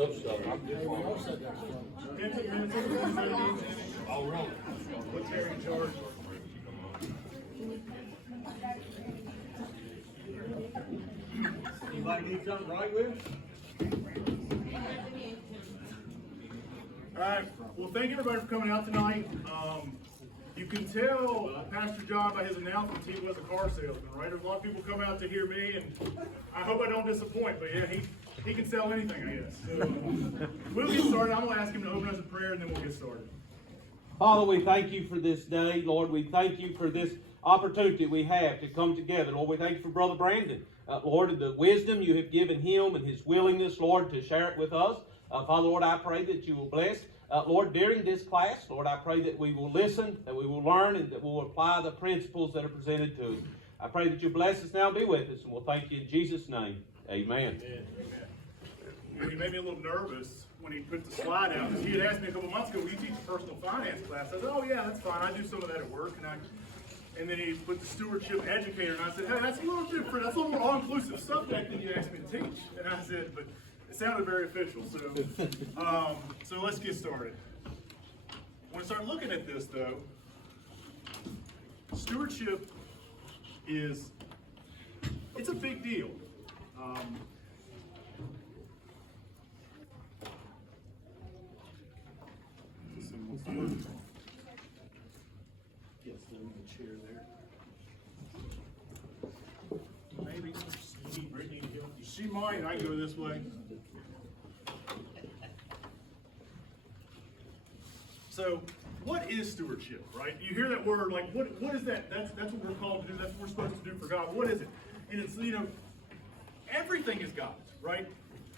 some stuff. I'm just We all said that stuff. Oh, really? What's Harry in charge? Anybody need something right with? All right. Well, thank everybody for coming out tonight. You can tell Pastor John by his announcements he was a car salesman, right? There's a lot of people come out to hear me, and I hope I don't disappoint. But yeah, he can sell anything, I guess. So we'll get started. I'm going to ask him to open us in prayer, and then we'll get started. Father, we thank you for this day. Lord, we thank you for this opportunity we have to come together. Lord, we thank you for Brother Brandon. Lord, the wisdom you have given him and his willingness, Lord, to share it with us. Father, Lord, I pray that you will bless. Lord, during this class, Lord, I pray that we will listen, that we will learn, and that we'll apply the principles that are presented to us. I pray that you bless us now and be with us, and we'll thank you in Jesus' name. Amen. He made me a little nervous when he put the slide out. He had asked me a couple months ago, will you teach a personal finance class? I said, oh yeah, that's fine. I do some of that at work. And then he put the stewardship educator, and I said, hey, that's a little different. That's a little more all-inclusive subject than you asked me to teach. And I said, but it sounded very official. So let's get started. When I start looking at this, though, stewardship it's a big deal. Yes, there is a chair there. Maybe you need Brittany to help you. She might. I go this way. So, what is stewardship, right? You hear that word, like, what is that? That's what we're called to do. That's what we're supposed to do for God. What is it? And it's, everything is God's, right?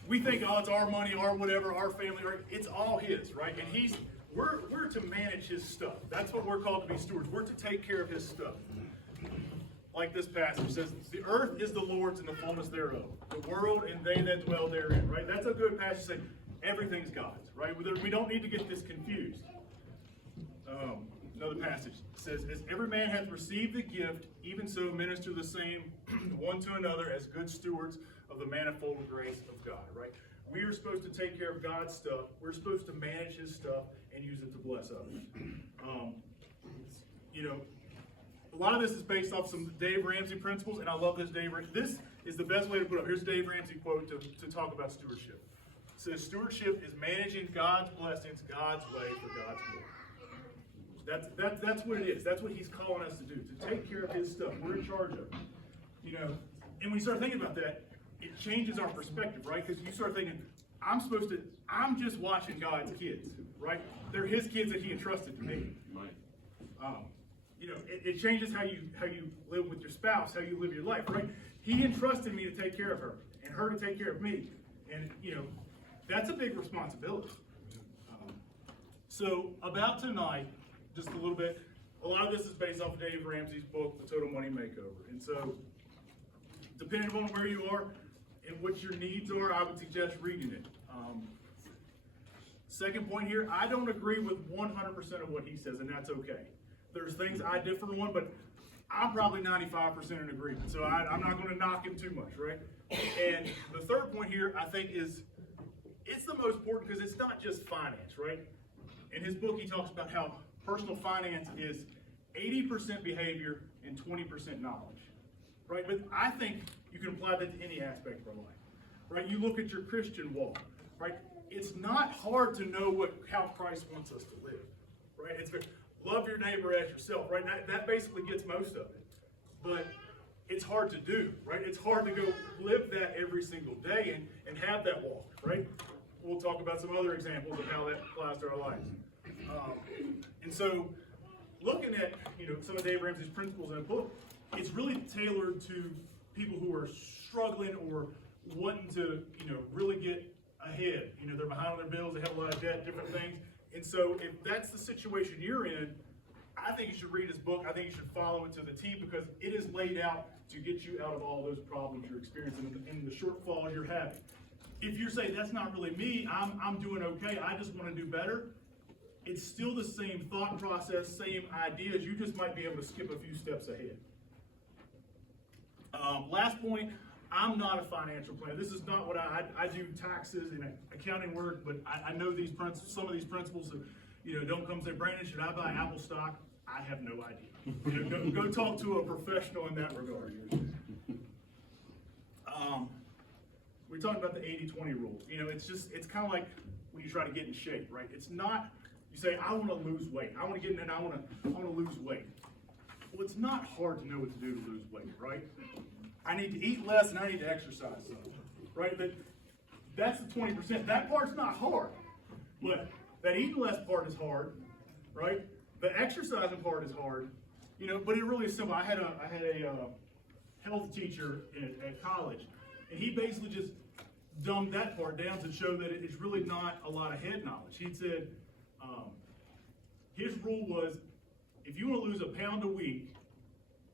We think, oh, it's our money, our whatever, our family, it's all His, right? And we're to manage His stuff. That's what we're called to be stewards. We're to take care of His stuff. Like this passage says, the earth is the Lord's and the fullness thereof, the world and they that dwell therein, right? That's a good passage to say everything's God's, right? We don't need to get this confused. Another passage says, as every man hath received the gift, even so minister the same one to another as good stewards of the manifold grace of God, right? We are supposed to take care of God's stuff. We're supposed to manage His stuff and use it to bless others. A lot of this is based off some Dave Ramsey principles, and I love this Dave Ramsey. This is the best way to put it up. Here's a Dave Ramsey quote to talk about stewardship. It says, stewardship is managing God's blessings God's way for God's glory. That's what it is. That's what He's calling us to do, to take care of His stuff. We're in charge of it. And when you start thinking about that, it changes our perspective, right? Because you start thinking, I'm just watching God's kids, right? They're His kids that He entrusted to me. It changes how you live with your spouse, how you live your life, right? He entrusted me to take care of her, and her to take care of me. And, that's a big responsibility. So about tonight, just a little bit, a lot of this is based off of Dave Ramsey's book, The Total Money Makeover. And so, depending on where you are and what your needs are, I would suggest reading it. Second point here, I don't agree with 100% of what he says, and that's okay. There's things I differ on, but I'm probably 95% in agreement. So I'm not going to knock him too much, right? And the third point here, I think, it's the most important because it's not just finance, right? In his book, he talks about how personal finance is 80% behavior and 20% knowledge, right? But I think you can apply that to any aspect of our life, right? You look at your Christian walk, right? It's not hard to know how Christ wants us to live, right? It's love your neighbor as yourself, right? That basically gets most of it, but it's hard to do, right? It's hard to go live that every single day and have that walk, right? We'll talk about some other examples of how that applies to our lives. And so, looking at some of Dave Ramsey's principles in the book, it's really tailored to people who are struggling or wanting to really get ahead. They're behind on their bills, they have a lot of debt, different things. And so, if that's the situation you're in, I think you should read his book. I think you should follow it to the T because it is laid out to get you out of all those problems you're experiencing and the shortfalls you're having. If you're saying that's not really me, I'm doing okay, I just want to do better, it's still the same thought process, same ideas. You just might be able to skip a few steps ahead. Last point, I'm not a financial planner. This is not what I do taxes and accounting work, but I know these some of these principles that, don't come say, Brandon, should I buy Apple stock? I have no idea. Go talk to a professional in that regard. We're talking about the 80-20 rule. It's kind of like when you try to get in shape, right? It's not, you say, I want to lose weight. I want to get in and I want to lose weight. Well, it's not hard to know what to do to lose weight, right? I need to eat less and I need to exercise some, right? That's the 20%. That part's not hard, but that eating less part is hard, right? The exercising part is hard, but it really is simple. I had a health teacher at college, and he basically just dumbed that part down to show that it's really not a lot of head knowledge. He said his rule was, if you want to lose a pound a week,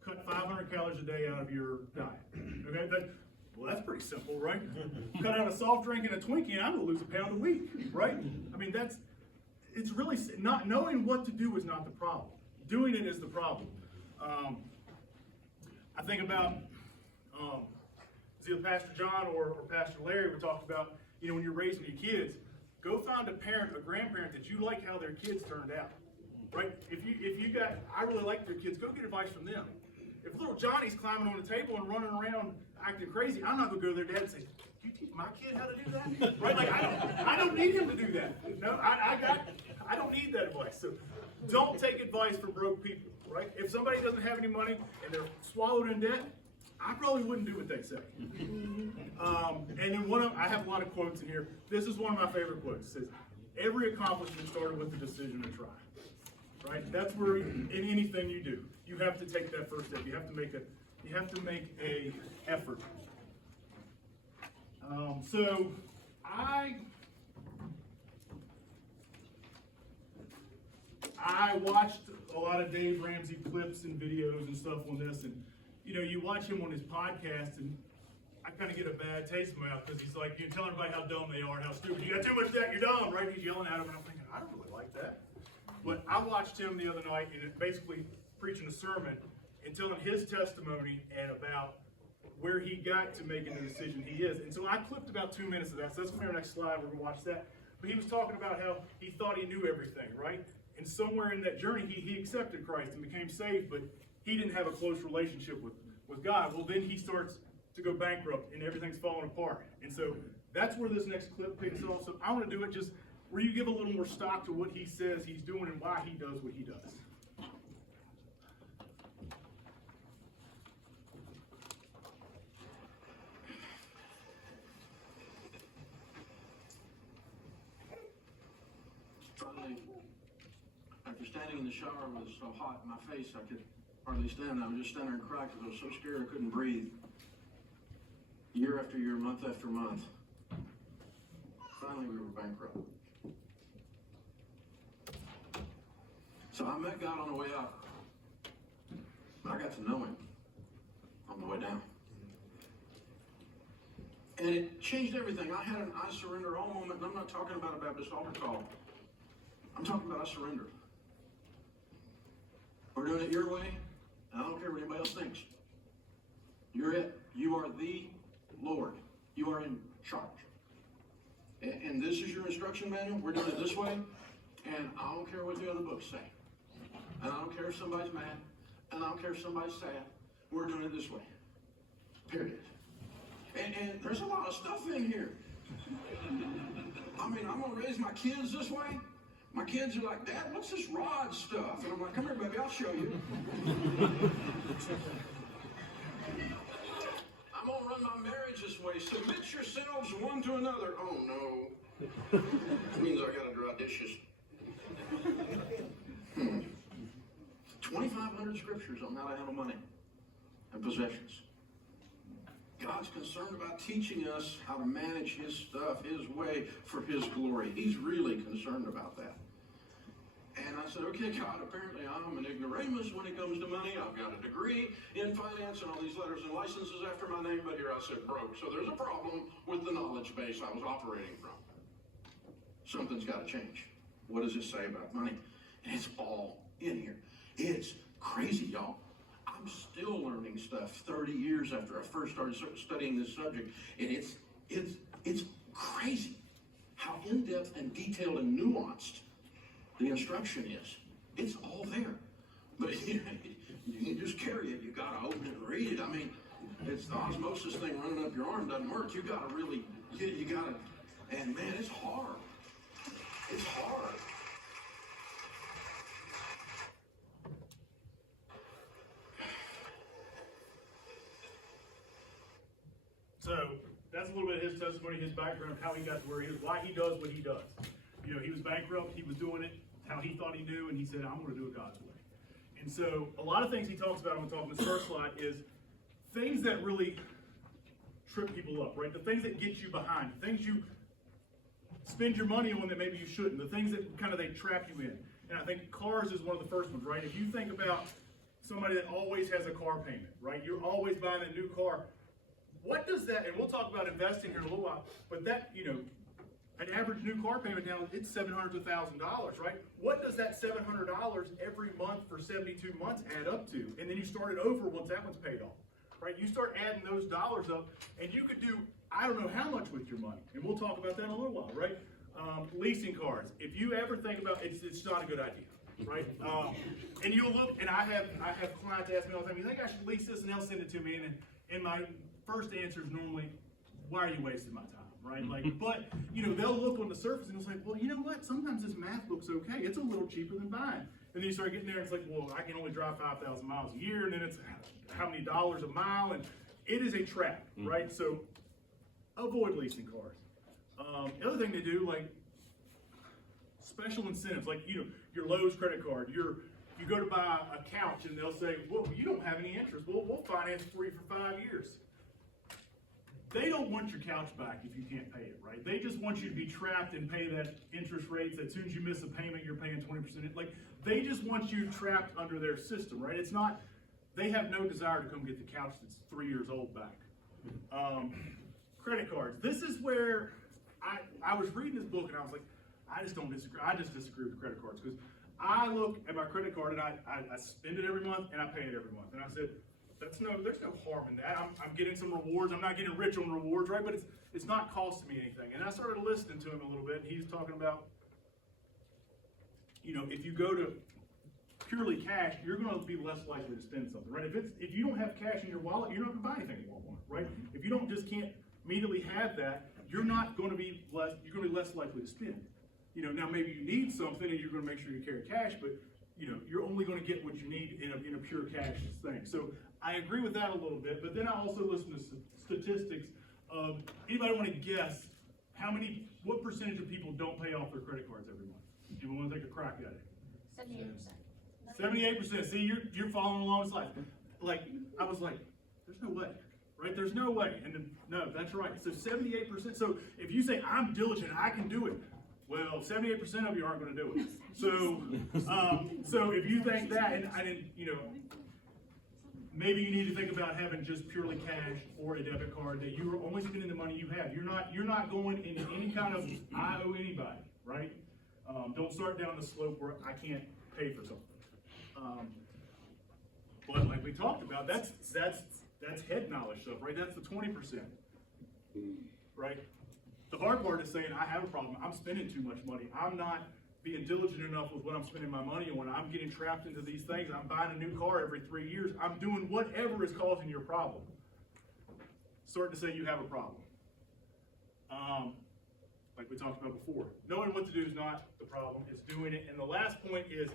cut 500 calories a day out of your diet. Okay, that's pretty simple, right? Cut out a soft drink and a Twinkie, and I'm going to lose a pound a week, right? I mean, it's really not knowing what to do is not the problem. Doing it is the problem. I think about either Pastor John or Pastor Larry were talking about, when you're raising your kids, go find a grandparent that you like how their kids turned out, right? If you got, I really like their kids, go get advice from them. If little Johnny's climbing on the table and running around acting crazy, I'm not gonna go to their dad and say, "You teach my kid how to do that?" Right? Like I don't need him to do that. No, I don't need that advice. So don't take advice from broke people, right? If somebody doesn't have any money and they're swallowed in debt, I probably wouldn't do what they say. And then I have a lot of quotes in here. This is one of my favorite quotes. It says, "Every accomplishment started with the decision to try." Right? That's where in anything you do, you have to take that first step. You have to make a effort. So I watched a lot of Dave Ramsey clips and videos and stuff on this, and you watch him on his podcast, and I kind of get a bad taste in my mouth because he's like, you tell everybody how dumb they are and how stupid. You got too much debt, you're dumb, right? He's yelling at them, and I'm thinking, I don't really like that. But I watched him the other night, and basically preaching a sermon and telling his testimony and about where he got to making the decision he is. And so I clipped about 2 minutes of that. So that's going to be our next slide. We're going to watch that. But he was talking about how he thought he knew everything, right? And somewhere in that journey, he accepted Christ and became saved, but he didn't have a close relationship with God. Well, then he starts to go bankrupt, and everything's falling apart. And so that's where this next clip picks off. So I want to do it just where you give a little more stock to what he says he's doing and why he does what he does. Finally, after standing in the shower, it was so hot in my face I could hardly stand. I was just standing there and crying because I was so scared I couldn't breathe. Year after year, month after month. Finally, we were bankrupt. So I met God on the way up. I got to know him on the way down. And it changed everything. I had an I surrender all moment, and I'm not talking about a Baptist altar call. I'm talking about I surrender. We're doing it your way, and I don't care what anybody else thinks. You're it. You are the Lord. You are in charge. And this is your instruction manual. We're doing it this way, and I don't care what the other books say. And I don't care if somebody's mad, and I don't care if somebody's sad. We're doing it this way. Period. And there's a lot of stuff in here. I mean, I'm going to raise my kids this way. My kids are like, Dad, what's this rod stuff? And I'm like, come here, baby, I'll show you. I'm going to run my marriage this way. Submit yourselves one to another. Oh, no. That means I got to dry dishes. 2,500 scriptures on how to handle money and possessions. God's concerned about teaching us how to manage his stuff, his way, for his glory. He's really concerned about that. And I said, okay, God, apparently I'm an ignoramus when it comes to money. I've got a degree in finance and all these letters and licenses after my name, but here I sit broke. So there's a problem with the knowledge base I was operating from. Something's got to change. What does it say about money? And it's all in here. It's crazy, y'all. I I'm still learning stuff 30 years after I first started studying this subject, and it's crazy how in-depth and detailed and nuanced the instruction is. It's all there, but you can just carry it. You gotta open it and read it. I mean, it's the osmosis thing running up your arm doesn't work. You gotta really, you gotta, and man, it's hard. It's hard. So that's a little bit of his testimony, his background, how he got to where he is, why he does what he does. You know, he was bankrupt, he was doing it how he thought he knew, and he said, I'm going to do it God's way. And so a lot of things he talks about, I'm going to talk in this first slide, is things that really trip people up, right? The things that get you behind, the things you spend your money on that maybe you shouldn't, the things that kind of they trap you in. And I think cars is one of the first ones, right? If you think about somebody that always has a car payment, right? You're always buying a new car. What does that, and we'll talk about investing here in a little while, but that, you know, an average new car payment now, it's $700 to $1,000, right? What does that $700 every month for 72 months add up to? And then you start it over once that one's paid off, right? You start adding those dollars up, and you could do, I don't know how much with your money, and we'll talk about that in a little while, right? Leasing cars. If you ever think about it, it's not a good idea, right? And you'll look, and I have clients ask me all the time, you think I should lease this? And they'll send it to me, and my first answer is normally, why are you wasting my time? Right? Like, but you know, they'll look on the surface and it's like, well, you know what? Sometimes this math looks okay. It's a little cheaper than buying. And then you start getting there, and it's like, well, I can only drive 5,000 miles a year, and then it's how many dollars a mile, and it is a trap, right? So avoid leasing cars. The other thing they do, like special incentives, like your Lowe's credit card, you go to buy a couch, and they'll say, well, you don't have any interest. We'll finance for you for 5 years. They don't want your couch back if you can't pay it, right? They just want you to be trapped and pay that interest rate. So as soon as you miss a payment, you're paying 20%. Like, they just want you trapped under their system, right? It's not, they have no desire to come get the couch that's 3 years old back. Credit cards. This is where I was reading this book, and I was like, I just disagree with credit cards, because I look at my credit card and I spend it every month and I pay it every month. And I said, there's no harm in that. I'm getting some rewards. I'm not getting rich on rewards, right? But it's not costing me anything. And I started listening to him a little bit. And he was talking about, you know, if you go to purely cash, you're going to be less likely to spend something, right? If you don't have cash in your wallet, you're not going to buy anything you want, right? If you can't immediately have that, you're going to be less likely to spend. You know, now maybe you need something and you're going to make sure you carry cash, but you know, you're only going to get what you need in a pure cash thing. So I agree with that a little bit, but then I also listen to statistics of, anybody want to guess what percentage of people don't pay off their credit cards every month? You want to take a crack at it? 78%. 78%. See, you're following along the slide. Like, I was like, there's no way, right? There's no way. And then, no, that's right. So 78%. So if you say, I'm diligent, I can do it. Well, 78% of you aren't going to do it. So, so if you think that, and you know, maybe you need to think about having just purely cash or a debit card that you are only spending the money you have. You're not going into any kind of I owe anybody, right? Don't start down the slope where I can't pay for something. But like we talked about, that's head knowledge stuff, right? That's the 20%, right? The hard part is saying, I have a problem. I'm spending too much money. I'm not being diligent enough with what I'm spending my money on. I'm getting trapped into these things. I'm buying a new car every 3 years. I'm doing whatever is causing your problem. Starting to say you have a problem. Like we talked about before. Knowing what to do is not the problem. It's doing it. And the last point is,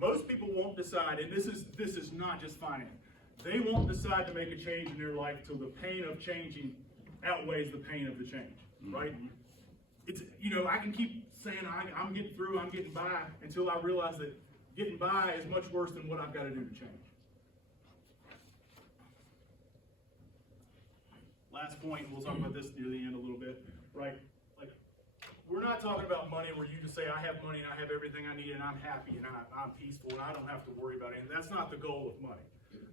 most people won't decide, and this is not just finance. They won't decide to make a change in their life till the pain of changing outweighs the pain of the change. Right? It's, you know, I can keep saying I'm getting through, I'm getting by, until I realize that getting by is much worse than what I've got to do to change. Last point, and we'll talk about this near the end a little bit, right? Like, we're not talking about money where you just say, I have money and I have everything I need and I'm happy and I'm peaceful and I don't have to worry about anything. That's not the goal of money.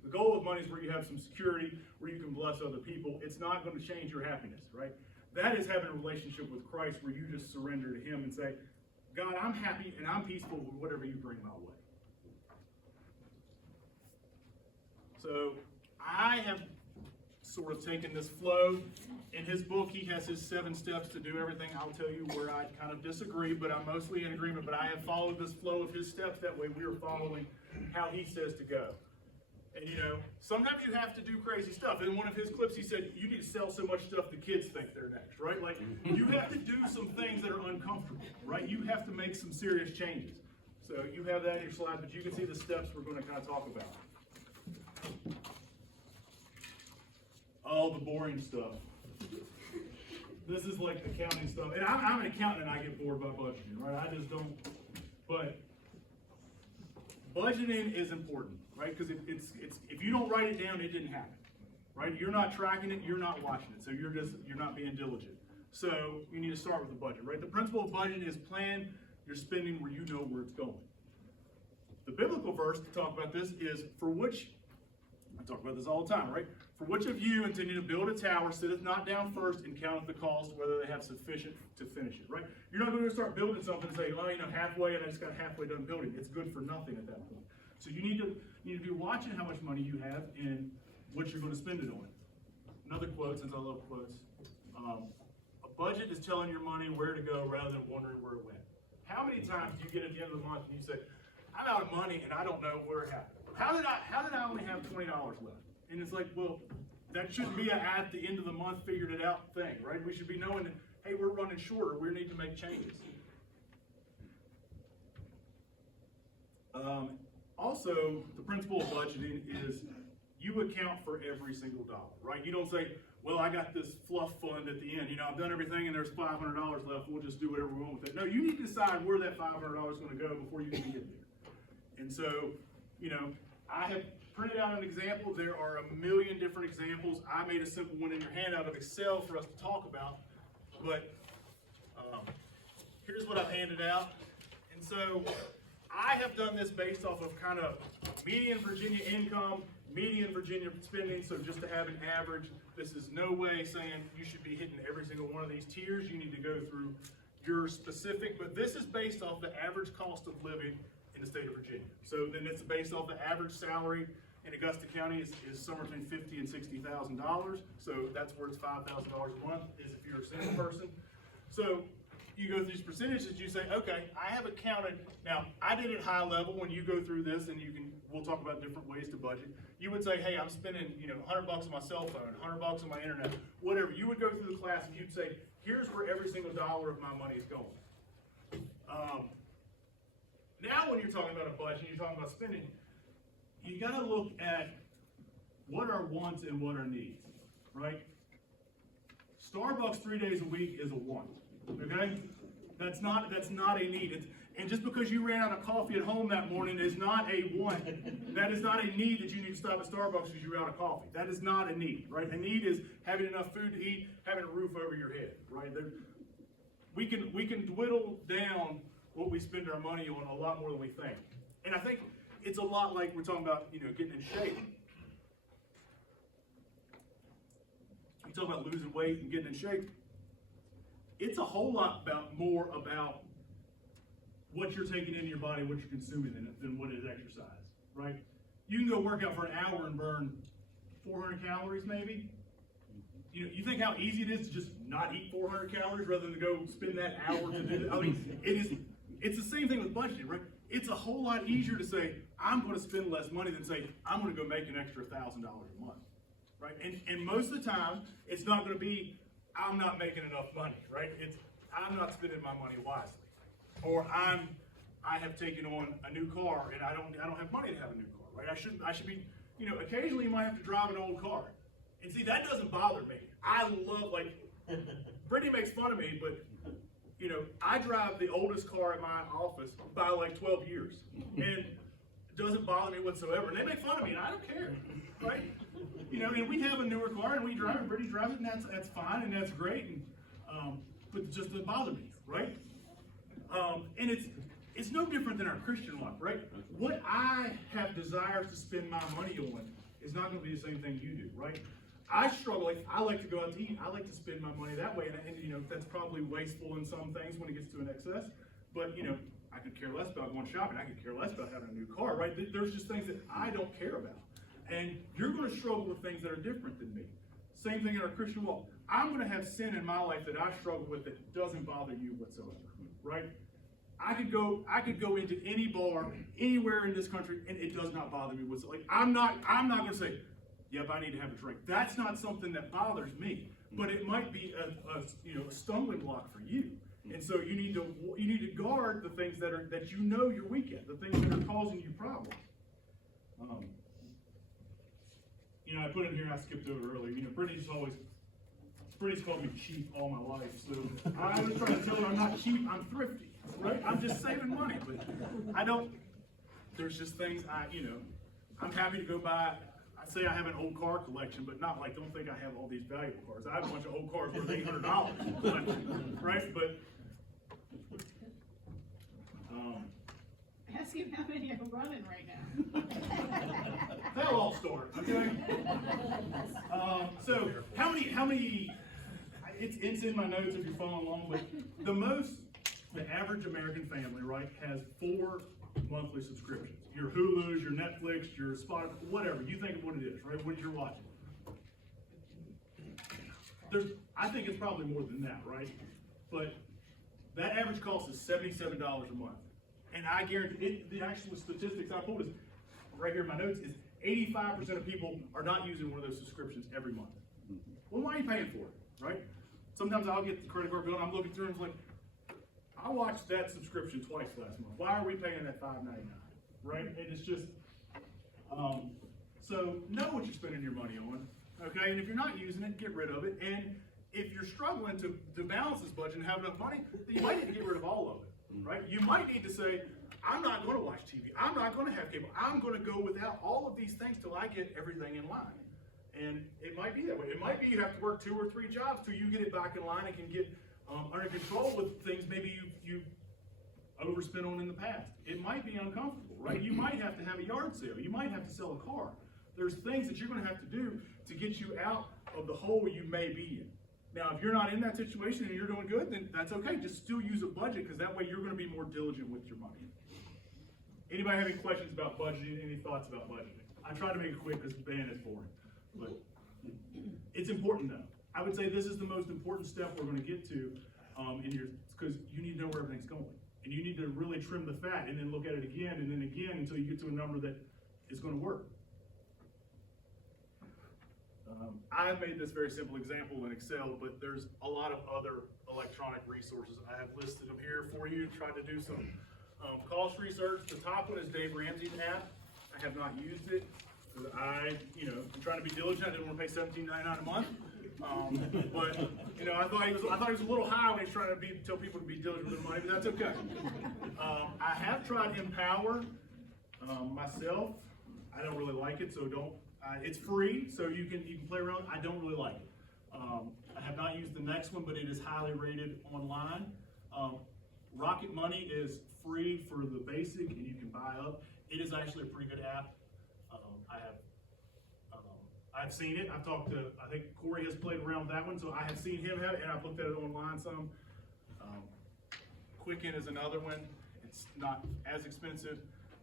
The goal of money is where you have some security, where you can bless other people. It's not going to change your happiness, right? That is having a relationship with Christ where you just surrender to Him and say, God, I'm happy and I'm peaceful with whatever you bring my way. So I have sort of taken this flow. In his book, he has his 7 steps to do everything. I'll tell you where I kind of disagree, but I'm mostly in agreement. But I have followed this flow of his steps. That way we are following how he says to go. And you know, sometimes you have to do crazy stuff. In one of his clips, he said, you need to sell so much stuff the kids think they're next, right? Like, you have to do some things that are uncomfortable, right? You have to make some serious changes. So you have that in your slide, but you can see the steps we're going to kind of talk about. All the boring stuff. This is like accounting stuff. And I'm an accountant and I get bored by budgeting, right? I just don't. But budgeting is important, right? Because if you don't write it down, it didn't happen, right? You're not tracking it, you're not watching it, so you're not being diligent. So you need to start with the budget, right? The principle of budgeting is plan your spending where you know where it's going. The biblical verse to talk about this is, for which, I talk about this all the time, right? For which of you intending to build a tower sitteth not down first and counteth the cost, whether they have sufficient to finish it, right? You're not going to start building something and say, well, you know, halfway and I just got halfway done building. It's good for nothing at that point. So you need to be watching how much money you have and what you're going to spend it on. Another quote, since I love quotes. A budget is telling your money where to go rather than wondering where it went. How many times do you get at the end of the month and you say, I'm out of money and I don't know where it happened? How did I only have $20 left? And it's like, well, that shouldn't be at the end of the month figured it out thing, right? We should be knowing that, hey, we're running short or we need to make changes. Also, the principle of budgeting is you account for every single dollar, right? You don't say, well, I got this fluff fund at the end. You know, I've done everything and there's $500 left. We'll just do whatever we want with it. No, you need to decide where that $500 is going to go before you can get there. And so, you know, I have printed out an example. There are a million different examples. I made a simple one in your handout of Excel for us to talk about. But here's what I've handed out. And so I have done this based off of kind of median Virginia income, median Virginia spending. So just to have an average, this is no way saying you should be hitting every single one of these tiers. You need to go through your specific, but this is based off the average cost of living in the state of Virginia. So then it's based off the average salary in Augusta County is somewhere between $50,000 and $60,000. So that's where it's $5,000 a month is if you're a single person. So you go through these percentages, you say, okay, I have accounted. Now, I did it high level. When you go through this, and we'll talk about different ways to budget. You would say, hey, I'm spending, $100 on my cell phone, $100 on my internet, whatever. You would go through the class and you'd say, here's where every single dollar of my money is going. Now, when you're talking about a budget, you're talking about spending, you got to look at what are wants and what are needs, right? Starbucks 3 days a week is a want, okay? That's not a need. And just because you ran out of coffee at home that morning is not a want. That is not a need that you need to stop at Starbucks because you ran out of coffee. That is not a need, right? A need is having enough food to eat, having a roof over your head, right? We can dwindle down what we spend our money on a lot more than we think. And I think it's a lot like we're talking about, getting in shape. We talk about losing weight and getting in shape. It's a whole lot more about what you're taking into your body, what you're consuming in it, than what is exercise, right? You can go work out for an hour and burn 400 calories maybe. You think how easy it is to just not eat 400 calories rather than to go spend that hour to do it? I mean, it's the same thing with budgeting, right? It's a whole lot easier to say, I'm going to spend less money than say, I'm going to go make an extra $1,000 a month, right? And most of the time, it's not going to be, I'm not making enough money, right? It's, I'm not spending my money wisely. Or I have taken on a new car and I don't have money to have a new car, right? I should be, occasionally you might have to drive an old car. And see, that doesn't bother me. I love, Brittany makes fun of me, but I drive the oldest car in my office by 12 years. And it doesn't bother me whatsoever. And they make fun of me, and I don't care, right? And we have a newer car, and we drive it, and Brittany drives it, and that's fine, and that's great. And but it just doesn't bother me, right? And it's no different than our Christian life, right? What I have desires to spend my money on is not going to be the same thing you do, right? I struggle. I like to go out to eat. I like to spend my money that way, and that's probably wasteful in some things when it gets to an excess. But I could care less about going shopping. I could care less about having a new car, right? There's just things that I don't care about, And you're gonna struggle with things that are different than me. Same thing in our Christian walk. I'm gonna have sin in my life that I struggle with that doesn't bother you whatsoever, right? I could go into any bar, anywhere in this country, and it does not bother me whatsoever. Like, I'm not gonna say, yep, I need to have a drink. That's not something that bothers me, but it might be a stumbling block for you. And so you need to guard the things that you're weak at, the things that are causing you problems. I put in here, I skipped over earlier, Brittany's called me cheap all my life, so I was trying to tell her I'm not cheap, I'm thrifty, right? I'm just saving money, but there's just things I'm happy to go buy. I say I have an old car collection, but not like, don't think I have all these valuable cars. I have a bunch of old cars worth $800, right? But, ask him how many are running right now. that'll all start, okay? So, how many, it's in my notes if you're following along, but the average American family, right, has 4 monthly subscriptions. Your Hulu's, your Netflix, your Spotify, whatever. You think of what it is, right? What you're watching. I think it's probably more than that, right? But that average cost is $77 a month. And I guarantee the actual statistics I pulled is right here in my notes is 85% of people are not using one of those subscriptions every month. Well, why are you paying for it, right? Sometimes I'll get the credit card bill and I'm looking through and it's like, I watched that subscription twice last month. Why are we paying that $5.99, right? And it's just, so know what you're spending your money on, okay? And if you're not using it, get rid of it. And if you're struggling to balance this budget and have enough money, then you might need to get rid of all of it, right? You might need to say, I'm not going to watch TV. I'm not going to have cable. I'm going to go without all of these things till I get everything in line. And it might be that way. It might be you have to work 2 or 3 jobs till you get it back in line and can get under control with things maybe you overspent on in the past. It might be uncomfortable, right? You might have to have a yard sale. You might have to sell a car. There's things that you're going to have to do to get you out of the hole you may be in. Now, if you're not in that situation and you're doing good, then that's okay. Just still use a budget because that way you're going to be more diligent with your money. Anybody have any questions about budgeting? Any thoughts about budgeting? I try to make it quick because man, it's boring. But it's important though. I would say this is the most important step we're going to get to because you need to know where everything's going. And you need to really trim the fat and then look at it again and then again until you get to a number that is going to work. I have made this very simple example in Excel, but there's a lot of other electronic resources. I have listed them here for you, tried to do some cost research. The top one is Dave Ramsey's app. I have not used it because I'm trying to be diligent. I didn't want to pay $17.99 a month. But I thought he was a little high when he's trying to tell people to be diligent with their money, but that's okay. I have tried Empower myself. I don't really like it, so don't. It's free, so you can play around. I don't really like it. I have not used the next one, but it is highly rated online. Rocket Money is free for the basic, and you can buy up. It is actually a pretty good app. I've seen it. I've talked to, I think Corey has played around with that one, so I have seen him have it, and I've looked at it online some. Quicken is another one. It's not as expensive.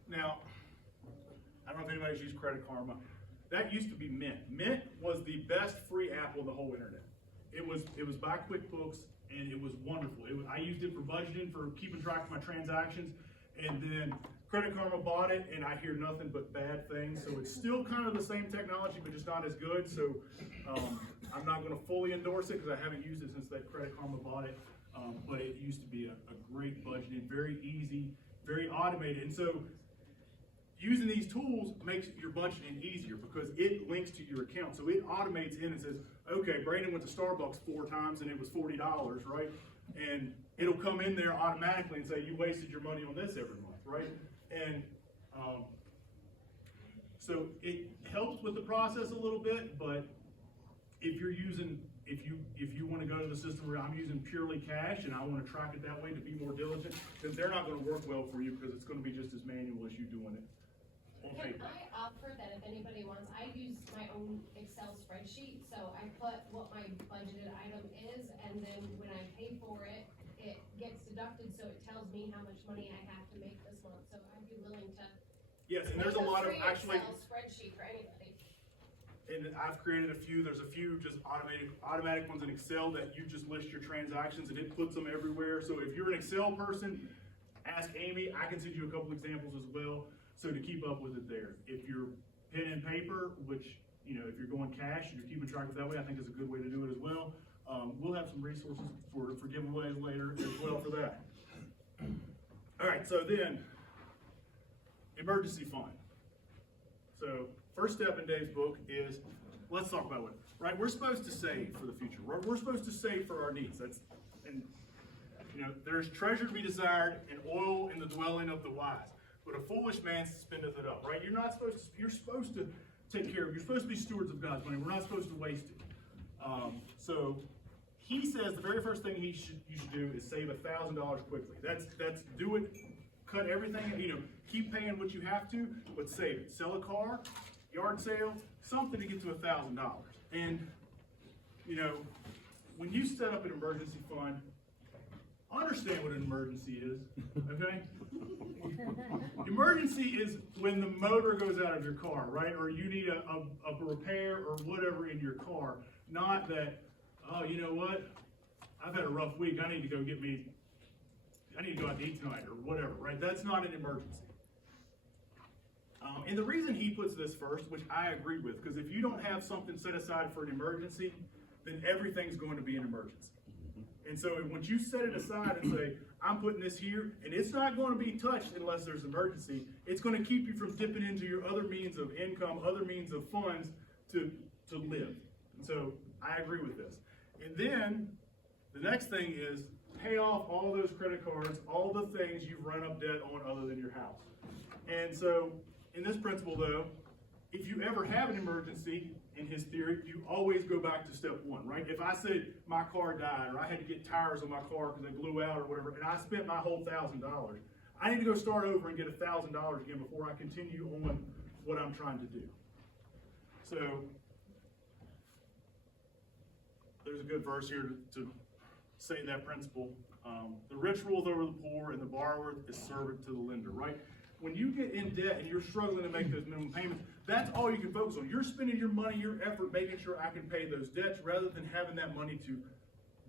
Now, I don't know if anybody's used Credit Karma. That used to be Mint. Mint was the best free app on the whole internet. It was by QuickBooks, and it was wonderful. I used it for budgeting, for keeping track of my transactions, and then Credit Karma bought it, and I hear nothing but bad things. So it's still kind of the same technology, but just not as good. So I'm not going to fully endorse it because I haven't used it since that Credit Karma bought it. But it used to be a great budgeting, very easy, very automated. And so using these tools makes your budgeting easier because it links to your account. So it automates in and says, okay, Brandon went to Starbucks 4 times and it was $40, right? And it'll come in there automatically and say, you wasted your money on this every month, right? And so it helps with the process a little bit, but if you're using, if you want to go to the system where I'm using purely cash and I want to track it that way to be more diligent, then they're not going to work well for you because it's going to be just as manual as you doing it. Can I offer that if anybody wants, I use my own Excel spreadsheet, so I put what my budgeted item is, and then when I pay for it, it gets deducted, so it tells me how much money I have to make this month, so I'd be willing to. Yes, and there's a lot of, actually, Excel spreadsheet for anybody. and I've created a few. There's a few just automatic ones in Excel that you just list your transactions and it puts them everywhere. So if you're an Excel person, ask Amy. I can send you a couple examples as well, so to keep up with it there. If you're pen and paper, which, you know, if you're going cash and you're keeping track of that way, I think is a good way to do it as well. We'll have some resources for giveaways later as well for that. All right, so then, emergency fund. So first step in Dave's book is, let's talk about it, right? We're supposed to save for the future. We're supposed to save for our needs. And you know, there's treasure to be desired and oil in the dwelling of the wise. But a foolish man spendeth it up, right? You're supposed to take care of, you're supposed to be stewards of God's money. We're not supposed to waste it. So he says the very first thing you should do is save $1,000 quickly. That's do it, cut everything, you know, keep paying what you have to, but save it. Sell a car, yard sale, something to get to $1,000. And, you know, when you set up an emergency fund, understand what an emergency is, okay? Emergency is when the motor goes out of your car, right? Or you need a repair or whatever in your car. Not that, oh, you know what? I've had a rough week. I need to go out to eat tonight or whatever, right? That's not an emergency. And the reason he puts this first, which I agree with, because if you don't have something set aside for an emergency, then everything's going to be an emergency. And so once you set it aside and say, I'm putting this here, and it's not going to be touched unless there's an emergency, it's going to keep you from dipping into your other means of income, other means of funds to live. And so I agree with this. And then the next thing is pay off all those credit cards, all the things you've run up debt on other than your house. And so in this principle, though, if you ever have an emergency, in his theory, you always go back to step one, right? If I said my car died or I had to get tires on my car because they blew out or whatever, and I spent my whole $1,000, I need to go start over and get $1,000 again before I continue on what I'm trying to do. So there's a good verse here to say that principle. The rich rules over the poor, and the borrower is servant to the lender, right? When you get in debt and you're struggling to make those minimum payments, that's all you can focus on. You're spending your money, your effort, making sure I can pay those debts rather than having that money to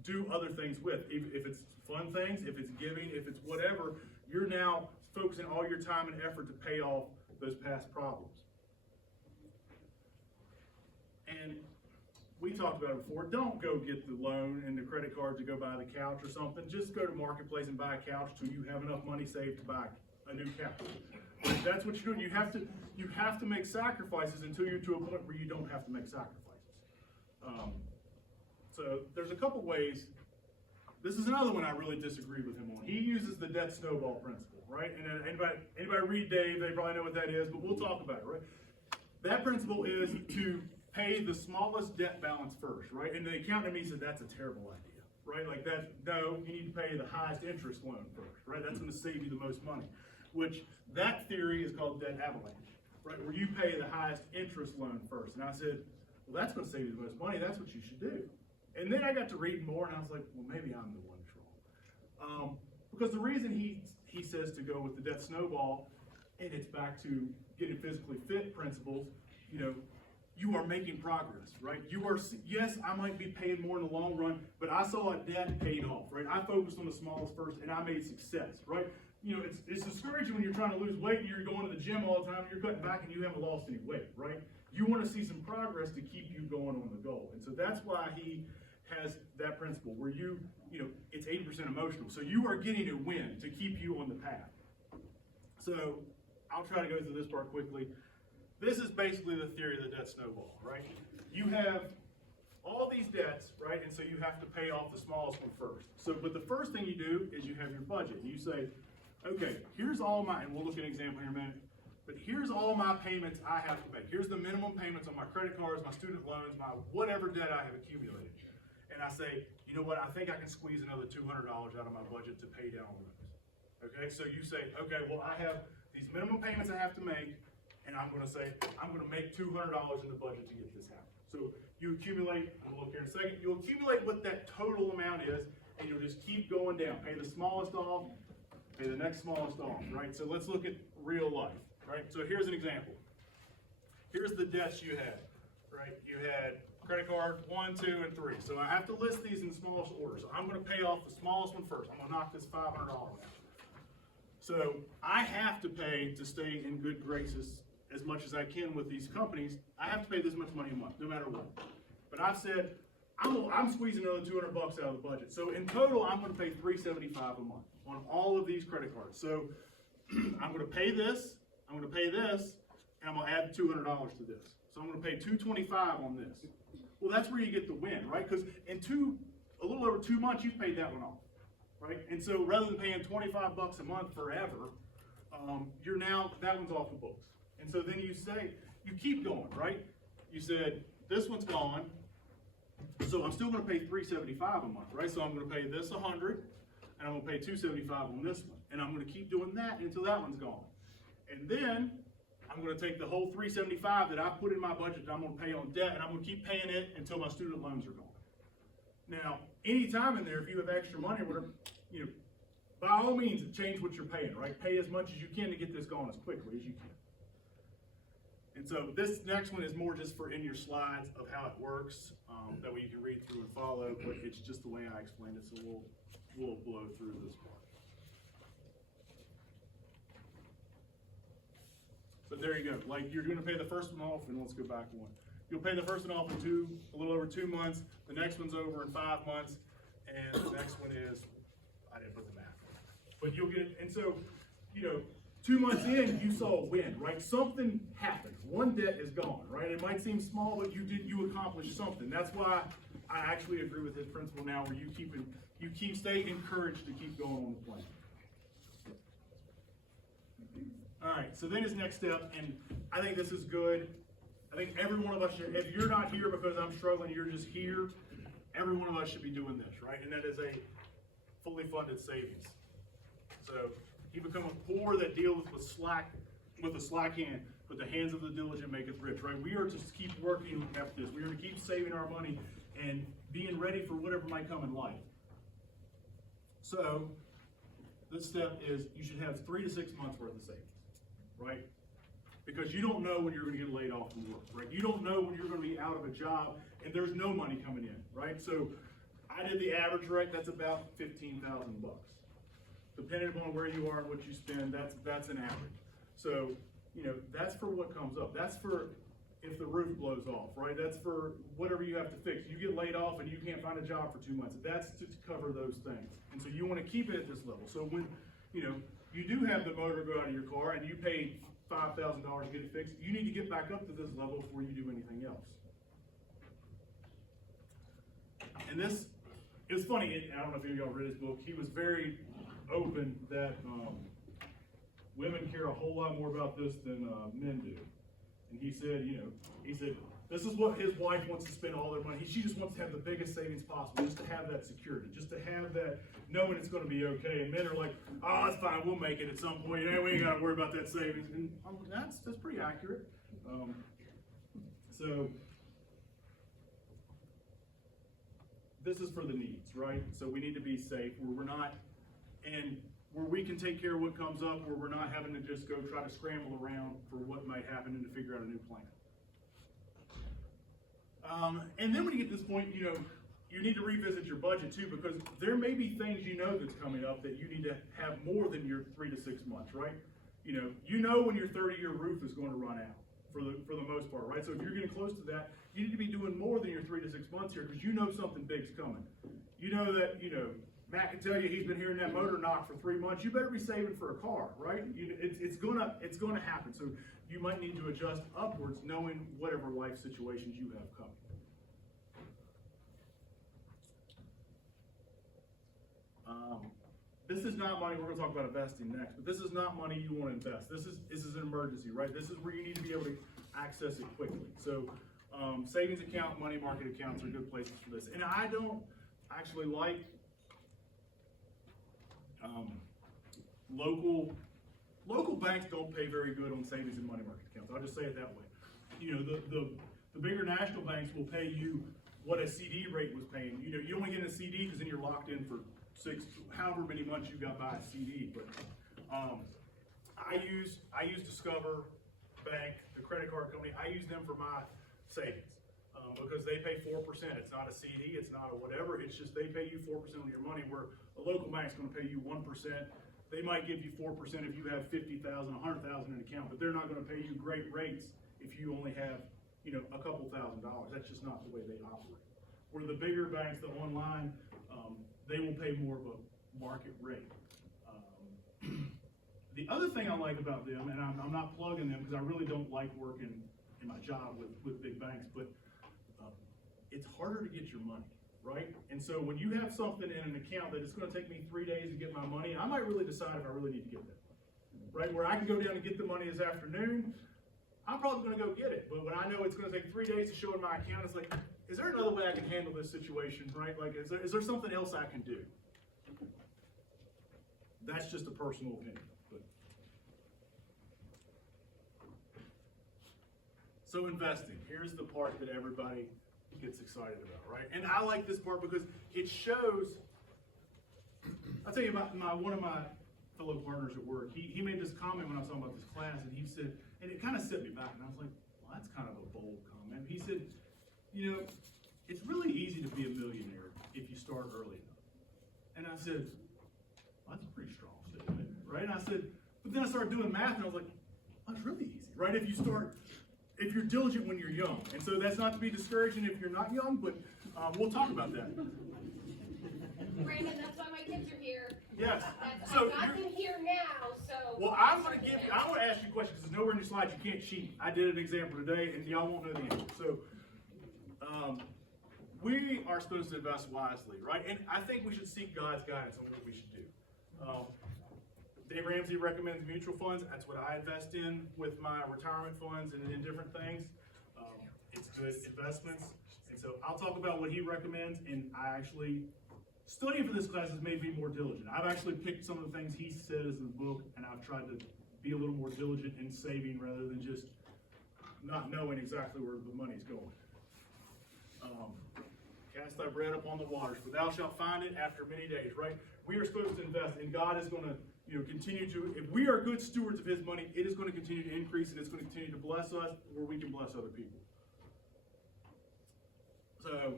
do other things with. If it's fun things, if it's giving, if it's whatever, you're now focusing all your time and effort to pay off those past problems. And we talked about it before. Don't go get the loan and the credit card to go buy the couch or something. Just go to Marketplace and buy a couch till you have enough money saved to buy a new couch. That's what you're doing. You have to make sacrifices until you're to a point where you don't have to make sacrifices. So there's a couple ways. This is another one I really disagree with him on. He uses the debt snowball principle, right? And anybody read Dave, they probably know what that is, but we'll talk about it, right? That principle is to pay the smallest debt balance first, right? And the accountant to me said that's a terrible idea, right? Like that, no, you need to pay the highest interest loan first, right? That's going to save you the most money. Which that theory is called debt avalanche, right? Where you pay the highest interest loan first. And I said, well, that's going to save you the most money. That's what you should do. And then I got to read more, and I was like, well, maybe I'm the one that's wrong. Because the reason he says to go with the debt snowball, and it's back to getting physically fit principles, you know, you are making progress, right? Yes, I might be paying more in the long run, but I saw a debt paid off, right? I focused on the smallest first, and I made success, right? You know, it's discouraging when you're trying to lose weight and you're going to the gym all the time and you're cutting back and you haven't lost any weight, right? You want to see some progress to keep you going on the goal. And so that's why he has that principle where you know, it's 80% emotional. So you are getting a win to keep you on the path. So I'll try to go through this part quickly. This is basically the theory of the debt snowball, right? You have all these debts, right? And so you have to pay off the smallest one first. So, but the first thing you do is you have your budget. And you say, okay, here's all my, and we'll look at an example here in a minute, but here's all my payments I have to make. Here's the minimum payments on my credit cards, my student loans, my whatever debt I have accumulated. And I say, you know what, I think I can squeeze another $200 out of my budget to pay down those. Okay, so you say, okay, well, I have these minimum payments I have to make, and I'm gonna say, I'm gonna make $200 in the budget to get this happen. So you accumulate, we'll look here in a second, you'll accumulate what that total amount is, and you'll just keep going down. Pay the smallest off, pay the next smallest off, right? So let's look at real life, right? So here's an example. Here's the debts you have, right? You had credit card 1, 2, and 3. So I have to list these in the smallest order. So I'm gonna pay off the smallest one first. I'm gonna knock this $500 out. So I have to pay to stay in good graces as much as I can with these companies. I have to pay this much money a month, no matter what. But I've said, I'm squeezing another $200 out of the budget. So in total, I'm gonna pay $375 a month on all of these credit cards. So I'm gonna pay this, I'm gonna pay this, and I'm gonna add $200 to this. So I'm gonna pay $225 on this. Well, that's where you get the win, right? Because in a little over 2 months, you've paid that one off, right? And so rather than paying $25 a month forever, that one's off the books. And so then you keep going, right? You said, this one's gone, so I'm still gonna pay $375 a month, right? So I'm gonna pay this $100, and I'm gonna pay $275 on this one. And I'm gonna keep doing that until that one's gone. And then I'm gonna take the whole $375 that I put in my budget that I'm gonna pay on debt, and I'm gonna keep paying it until my student loans are gone. Now, any time in there, if you have extra money or whatever, by all means, change what you're paying, right? Pay as much as you can to get this gone as quickly as you can. And so this next one is more just for in your slides of how it works. That way you can read through and follow, but it's just the way I explained it, so we'll blow through this part. But there you go. Like, you're going to pay the first one off, and let's go back one. You'll pay the first one off in a little over 2 months. The next one's over in 5 months, and the next one is, I didn't put the math. But you'll get, and so, 2 months in, you saw a win, right? Something happened. One debt is gone, right? It might seem small, but you accomplished something. That's why I actually agree with this principle now, where you stay encouraged to keep going on the plan. All right, so then his next step, and I think this is good. I think every one of us should, if you're not here because I'm struggling, you're just here, every one of us should be doing this, right? And that is a fully funded savings. So you become a poor that deals with a slack hand, but the hands of the diligent make it rich, right? We are to keep working at this. We are to keep saving our money and being ready for whatever might come in life. So this step is you should have 3 to 6 months worth of savings, right? Because you don't know when you're going to get laid off from work, right? You don't know when you're going to be out of a job and there's no money coming in, right? So I did the average rate. That's about $15,000. Depending upon where you are and what you spend, that's an average. So, that's for what comes up. That's for if the roof blows off, right? That's for whatever you have to fix. You get laid off and you can't find a job for 2 months. That's to cover those things. And so you want to keep it at this level. So when, you do have the motor go out of your car and you paid $5,000 to get it fixed, you need to get back up to this level before you do anything else. And this, it was funny, I don't know if any of y'all read his book, he was very open that women care a whole lot more about this than men do. And he said, this is what his wife wants to spend all their money. She just wants to have the biggest savings possible, just to have that security, just to have that knowing it's going to be okay. And men are like, oh, that's fine, we'll make it at some point. We ain't got to worry about that savings. And that's pretty accurate. So this is for the needs, right? So we need to be safe where we're not, and where we can take care of what comes up, where we're not having to just go try to scramble around for what might happen and to figure out a new plan. And then when you get to this point, you need to revisit your budget too, because there may be things that's coming up that you need to have more than your 3 to 6 months, right? You know when your 30-year roof is going to run out for the most part, right? So if you're getting close to that, you need to be doing more than your 3 to 6 months here, because something big's coming. Matt can tell you he's been hearing that motor knock for 3 months. You better be saving for a car, right? It's gonna happen. So you might need to adjust upwards, knowing whatever life situations you have coming. This is not money. We're going to talk about investing next, but this is not money you want to invest. This is an emergency, right? This is where you need to be able to access it quickly. So savings account, money market accounts are good places for this. And I don't actually like local banks don't pay very good on savings and money market accounts. I'll just say it that way. The bigger national banks will pay you what a CD rate was paying. You only get a CD because then you're locked in for however many months you got by a CD. But I use Discover Bank, the credit card company. I use them for my savings. because they pay 4%. It's not a CD, it's not a whatever, it's just they pay you 4% on your money, where a local bank's gonna pay you 1%. They might give you 4% if you have 50,000, 100,000 in an account, but they're not gonna pay you great rates if you only have, you know, a couple $1,000s. That's just not the way they operate. Where the bigger banks, the online, they will pay more of a market rate. The other thing I like about them, and I'm not plugging them because I really don't like working in my job with big banks, but it's harder to get your money, right? And so when you have something in an account that it's going to take me 3 days to get my money, I might really decide if I really need to get that money, right? Where I can go down and get the money this afternoon, I'm probably going to go get it. But when I know it's going to take 3 days to show in my account, it's like, is there another way I can handle this situation, right? Like, is there something else I can do? That's just a personal opinion. But. So investing, here's the part that everybody gets excited about, right? And I like this part because it shows, I'll tell you about one of my fellow partners at work. He made this comment when I was talking about this class, and he said, and it kind of set me back, and I was like, well, that's kind of a bold comment. He said, you know, it's really easy to be a millionaire if you start early enough. And I said, well, that's a pretty strong statement, right? And I said, but then I started doing math, and I was like, well, that's really easy, right? If you're diligent when you're young. And so that's not to be discouraging if you're not young, but we'll talk about that. Brandon, that's why my kids are here. Yes. I got them here now, so. Well, I'm going to ask you a question, because there's nowhere in your slides you can't cheat. I did an example today, and y'all won't know the answer. So, we are supposed to invest wisely, right? And I think we should seek God's guidance on what we should do. Dave Ramsey recommends mutual funds. That's what I invest in with my retirement funds and in different things. It's good investments. And so I'll talk about what he recommends, and I actually, studying for this class has made me more diligent. I've actually picked some of the things he says in the book, and I've tried to be a little more diligent in saving rather than just not knowing exactly where the money's going. Cast thy bread upon the waters, for thou shalt find it after many days, right? We are supposed to invest, and God is going to, continue to, if we are good stewards of his money, it is going to continue to increase, and it's going to continue to bless us where we can bless other people. So,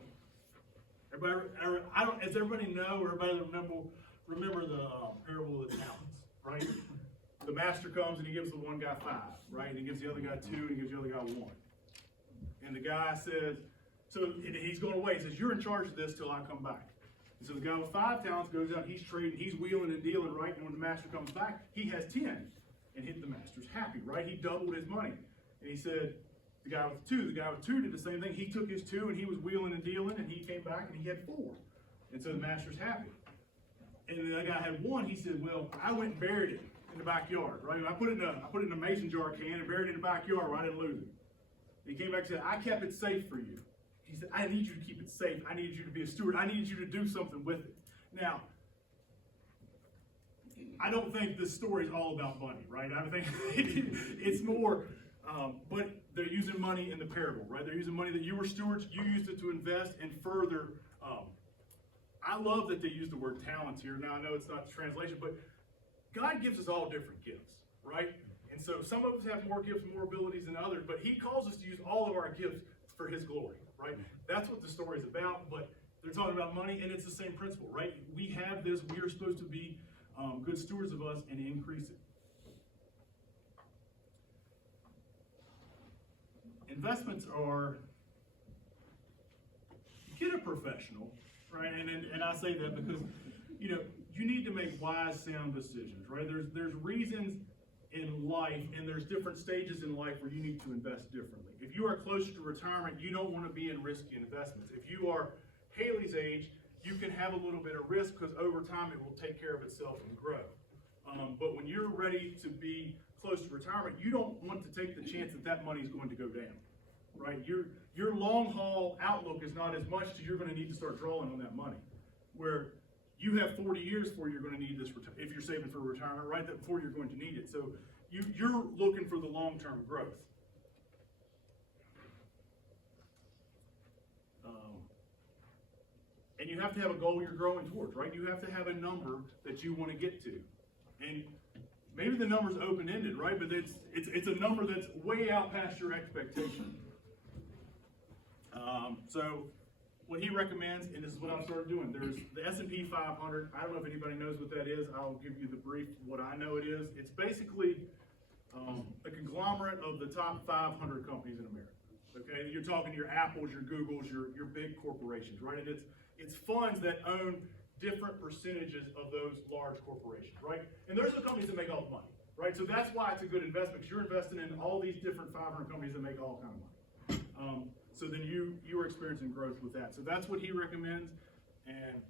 as everybody know, or everybody remember the parable of the talents, right? The master comes and he gives the one guy 5, right? And he gives the other guy 2, and he gives the other guy 1. And the guy says, so he's going away. He says, you're in charge of this till I come back. And so the guy with 5 talents goes out, he's trading, he's wheeling and dealing, right? And when the master comes back, he has 10. And the master's happy, right? He doubled his money. And he said, the guy with 2 did the same thing. He took his 2 and he was wheeling and dealing, and he came back and he had 4. And so the master's happy. And then the guy had 1. He said, well, I went and buried it in the backyard, right? I put it in a mason jar can and buried it in the backyard where I didn't lose it. And he came back and said, I kept it safe for you. He said, I need you to keep it safe. I need you to be a steward. I need you to do something with it. Now, I don't think this story is all about money, right? I think it's more, but they're using money in the parable, right? They're using money that you were stewards, you used it to invest and further. I love that they use the word talents here. Now, I know it's not the translation, but God gives us all different gifts, right? And so some of us have more gifts, more abilities than others, but he calls us to use all of our gifts for his glory, right? That's what the story is about, but they're talking about money, and it's the same principle, right? We have this, we are supposed to be good stewards of us and increase it. Investments are, get a professional, right? And I say that because, you need to make wise, sound decisions, right? There's reasons in life, and there's different stages in life where you need to invest differently. If you are closer to retirement, you don't want to be in risky investments. If you are Haley's age, you can have a little bit of risk because over time it will take care of itself and grow. But when you're ready to be close to retirement, you don't want to take the chance that money is going to go down, right? Your long haul outlook is not as much as you're going to need to start drawing on that money. Where you have 40 years before you're going to need this, if you're saving for retirement, right? That before you're going to need it. So you're looking for the long-term growth. And you have to have a goal you're growing towards, right? You have to have a number that you want to get to. And maybe the number's open-ended, right? But it's a number that's way out past your expectation. So what he recommends, and this is what I've started doing, there's the S&P 500. I don't know if anybody knows what that is. I'll give you the brief, what I know it is. It's basically a conglomerate of the top 500 companies in America. Okay, you're talking your Apples, your Googles, your big corporations, right? And it's funds that own different percentages of those large corporations, right? And those are the companies that make all the money, right? So that's why it's a good investment, because you're investing in all these different 500 companies that make all kind of money. So then you are experiencing growth with that. So that's what he recommends, and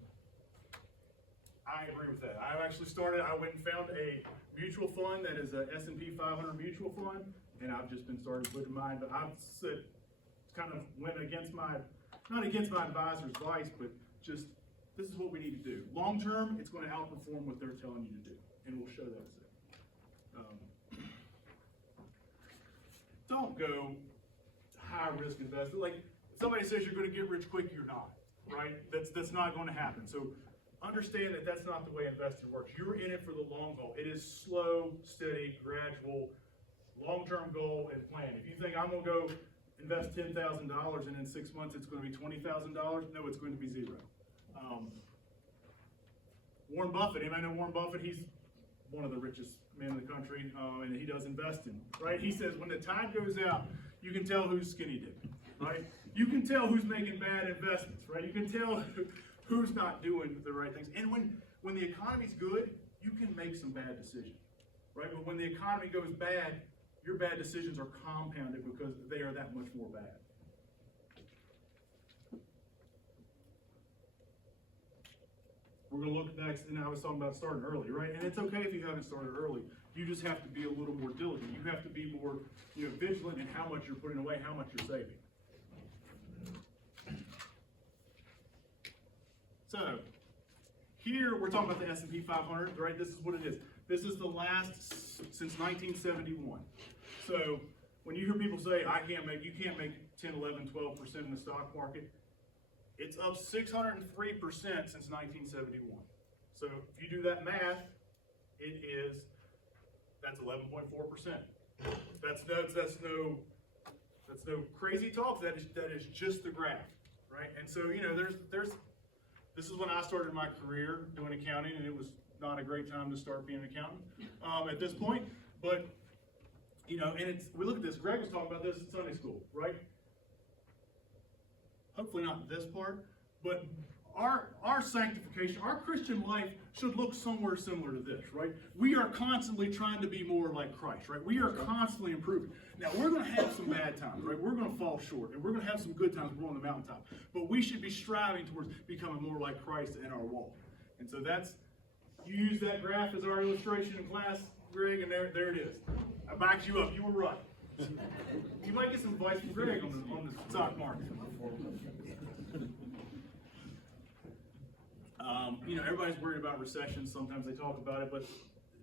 I agree with that. I actually I went and found a mutual fund that is a S&P 500 mutual fund, and I've just been starting putting mine, but I've said, kind of went against not against my advisor's advice, but just, this is what we need to do. Long term, it's going to outperform what they're telling you to do, and we'll show that soon. Don't go high risk investor. Like, if somebody says you're going to get rich quick, you're not, right? That's not going to happen. So understand that that's not the way investing works. You're in it for the long haul. It is slow, steady, gradual, long-term goal and plan. If you think I'm going to go invest $10,000 and in 6 months it's going to be $20,000, no, it's going to be zero. Warren Buffett, anybody know Warren Buffett? He's one of the richest men in the country, and he does investing, right? He says when the tide goes out, you can tell who's skinny dipping, right? You can tell who's making bad investments, right? You can tell who's not doing the right things. And when the economy's good, you can make some bad decisions, right? But when the economy goes bad, your bad decisions are compounded because they are that much more bad. We're going to look next, and I was talking about starting early, right? And it's okay if you haven't started early. You just have to be a little more diligent. You have to be more, vigilant in how much you're putting away, how much you're saving. So, here we're talking about the S&P 500, right? This is what it is. This is the last since 1971. So, when you hear people say, you can't make 10, 11, 12% in the stock market, it's up 603% since 1971. So if you do that math, that's 11.4%. That's no crazy talk. That is just the graph, right? And so this is when I started my career doing accounting, and it was not a great time to start being an accountant at this point. But and we look at this. Greg was talking about this in Sunday school, right? Hopefully not this part, but our sanctification, our Christian life should look somewhere similar to this, right? We are constantly trying to be more like Christ, right? We are constantly improving. Now, we're going to have some bad times, right? We're going to fall short, and we're going to have some good times. We're on the mountaintop. But we should be striving towards becoming more like Christ in our walk. And so you use that graph as our illustration in class, Greg, and there it is. I backed you up. You were right. You might get some advice from Greg on the stock market. Everybody's worried about recessions. Sometimes they talk about it, but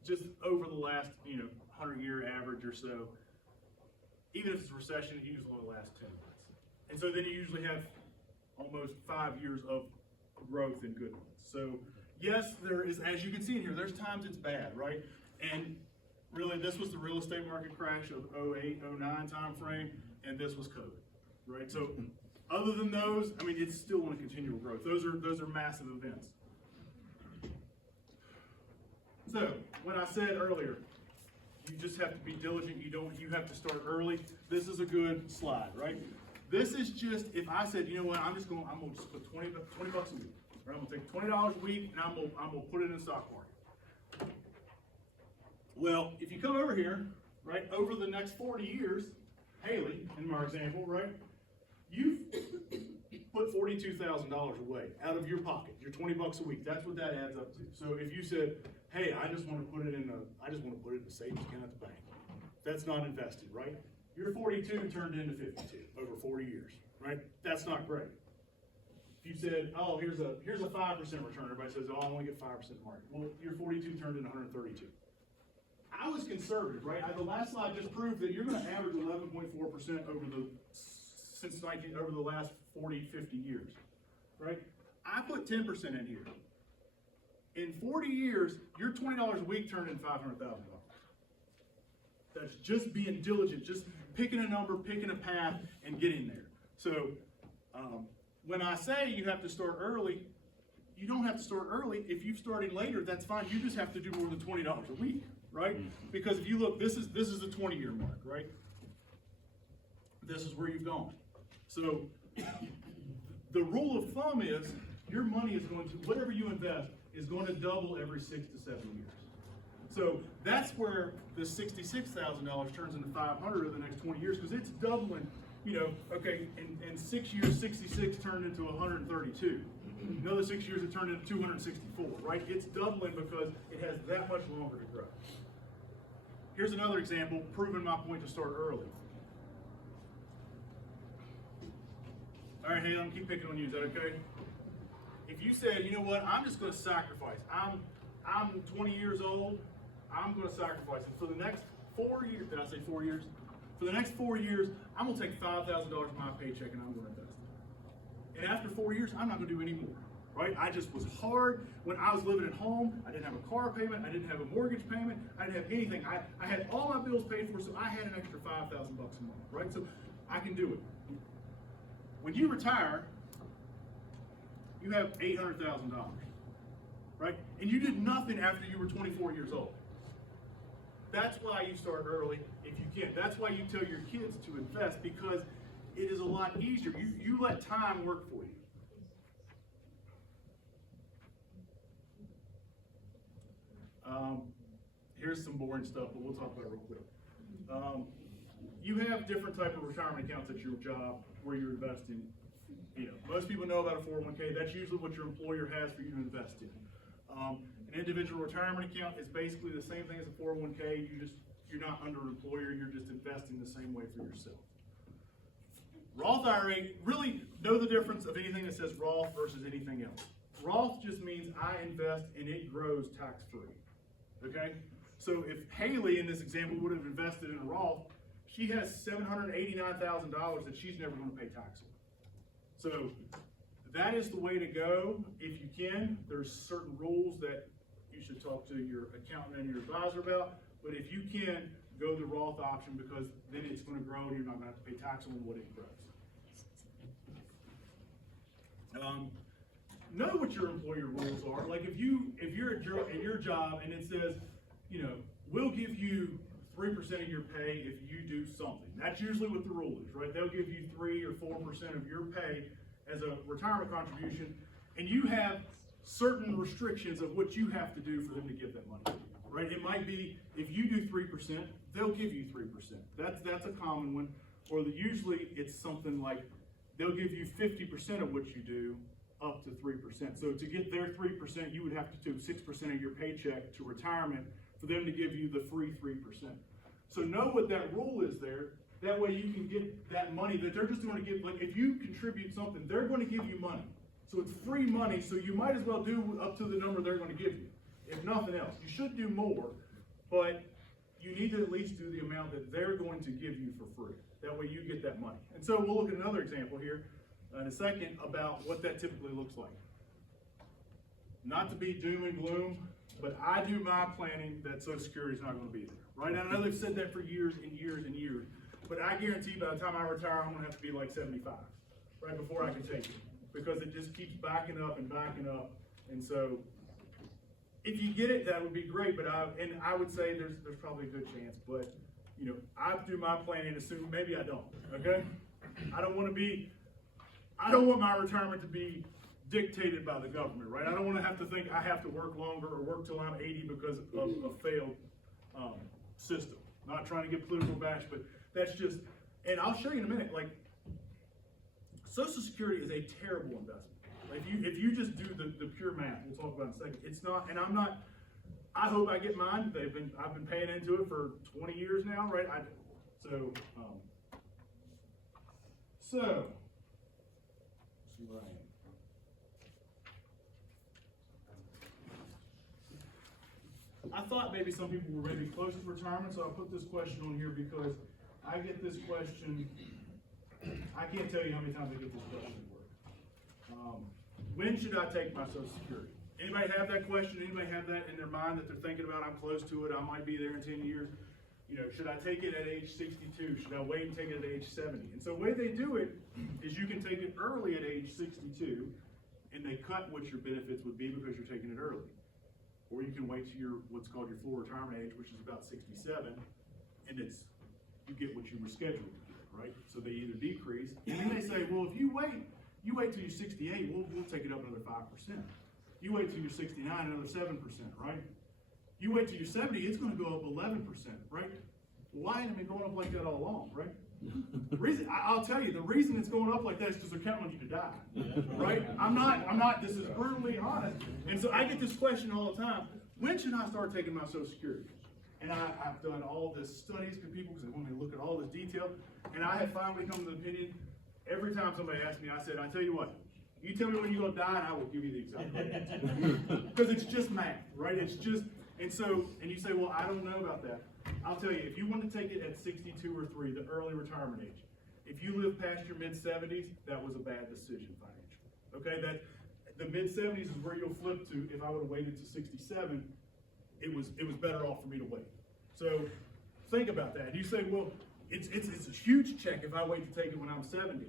just over the last 100-year average or so, even if it's a recession, it usually only lasts 10 months. And so then you usually have almost 5 years of growth and good ones. So yes, there is, as you can see in here, there's times it's bad, right? And really, this was the real estate market crash of 08, 09 time frame, and this was COVID, right? So other than those, it's still on a continual growth. Those are massive events. So, when I said earlier, you just have to be diligent. You have to start early. This is a good slide, right? This is just, if I said, you know what, I'm going to just put $20 a week. Right? I'm going to take $20 a week, and I'm going to put it in the stock market. Well, if you come over here, right, over the next 40 years, Haley, in my example, right, you've put $42,000 away out of your pocket, your $20 a week. That's what that adds up to. So if you said, hey, I just want to put it in a savings account at the bank, that's not invested, right? Your 42 turned into 52 over 40 years, right? That's not great. If you said, oh, here's a 5% return, everybody says, oh, I only get 5% market. Well, your 42 turned into 132. I was conservative, right? The last slide just proved that you're going to average 11.4% over the last 40, 50 years, right? I put 10% in here. In 40 years, your $20 a week turned into $500,000. That's just being diligent, just picking a number, picking a path, and getting there. So When I say you have to start early, you don't have to start early. If you've started later, that's fine. You just have to do more than $20 a week, right? Because if you look, this is the 20-year mark, right? This is where you've gone. So the rule of thumb is your money is going to, whatever you invest, is going to double every 6 to 7 years. So that's where the $66,000 turns into $500 over the next 20 years, because it's doubling. You know, okay, in 6 years, 66 turned into 132. Another 6 years, it turned into 264, right? It's doubling because it has that much longer to grow. Here's another example, proving my point to start early. All right, hey, I'm keep picking on you, is that okay? If you said, you know what, I'm just gonna sacrifice. I'm 20 years old, I'm gonna sacrifice. And for the next 4 years, did I say 4 years? For the next 4 years, I'm gonna take $5,000 of my paycheck and I'm gonna invest it. And after 4 years, I'm not gonna do any more, right? I just was hard. When I was living at home, I didn't have a car payment, I didn't have a mortgage payment, I didn't have anything. I had all my bills paid for, so I had an extra $5,000 a month, right? So I can do it. When you retire, you have $800,000, right? And you did nothing after you were 24 years old. That's why you start early if you can. That's why you tell your kids to invest, because it is a lot easier. You let time work for you. Here's some boring stuff, but we'll talk about it real quick. You have different type of retirement accounts at your job where you're investing. You know, most people know about a 401k. That's usually what your employer has for you to invest in. An individual retirement account is basically the same thing as a 401k. You're not under an employer. You're just investing the same way for yourself. Roth IRA, really know the difference of anything that says Roth versus anything else. Roth just means I invest and it grows tax-free. Okay? So if Haley in this example would have invested in a Roth, she has $789,000 that she's never going to pay tax on. So that is the way to go if you can. There's certain rules that you should talk to your accountant and your advisor about, but if you can, go the Roth option, because then it's going to grow and you're not going to have to pay tax on what it grows. Know what your employer rules are. Like if you're at your job and it says, you know, we'll give you 3% of your pay if you do something. That's usually what the rule is, right? They'll give you 3 or 4% of your pay as a retirement contribution, and you have certain restrictions of what you have to do for them to give that money to you, right? It might be if you do 3%, they'll give you 3%. That's a common one. Or usually it's something like they'll give you 50% of what you do up to 3%. So to get their 3%, you would have to do 6% of your paycheck to retirement for them to give you the free 3%. So know what that rule is there. That way you can get that money that they're just going to give. Like if you contribute something, they're going to give you money. So it's free money, so you might as well do up to the number they're going to give you, if nothing else. You should do more, but you need to at least do the amount that they're going to give you for free. That way you get that money. And so we'll look at another example here in a second about what that typically looks like. Not to be doom and gloom, but I do my planning that Social Security is not going to be there, right? I know they've said that for years and years and years, but I guarantee by the time I retire, I'm going to have to be like 75, right, before I can take it, because it just keeps backing up and backing up. And so if you get it, that would be great, but I would say there's probably a good chance, but you know, I do my planning, assume maybe I don't, okay? I don't want my retirement to be dictated by the government, right? I don't want to have to think I have to work longer or work till I'm 80 because of a failed system. Not trying to get political bash, but that's just, and I'll show you in a minute, like, Social Security is a terrible investment. Like if you just do the pure math, we'll talk about it in a second, it's not, and I hope I get mine. I've been paying into it for 20 years now, right? So, let's see where I am. I thought maybe some people were maybe close to retirement, so I'll put this question on here because I get this question. I can't tell you how many times I get this question at work. When should I take my Social Security? Anybody have that question? Anybody have that in their mind that they're thinking about? I'm close to it. I might be there in 10 years. You know, should I take it at age 62? Should I wait and take it at age 70? And so the way they do it is you can take it early at age 62, and they cut what your benefits would be because you're taking it early. Or you can wait to your, what's called your full retirement age, which is about 67, and you get what you were scheduled to get, right? So they either decrease, and then they say, well, if you wait till you're 68, we'll take it up another 5%. You wait till you're 69, another 7%, right? You wait till you're 70, it's gonna go up 11%, right? Why hasn't it been going up like that all along, right? I'll tell you, the reason it's going up like that is because they're counting on you to die, right? I'm not, this is brutally honest. And so I get this question all the time, when should I start taking my Social Security? And I've done all this studies for people because they want me to look at all this detail. And I have finally come to the opinion, every time somebody asks me, I said, I tell you what, you tell me when you're gonna die and I will give you the exact right answer. Because it's just math, right? It's just, and you say, well, I don't know about that. I'll tell you, if you want to take it at 62 or 3, the early retirement age, if you live past your mid-70s, that was a bad decision financially. Okay, that the mid-70s is where you'll flip to. If I would have waited to 67, it was better off for me to wait. So think about that. You say, well, it's a huge check if I wait to take it when I'm 70,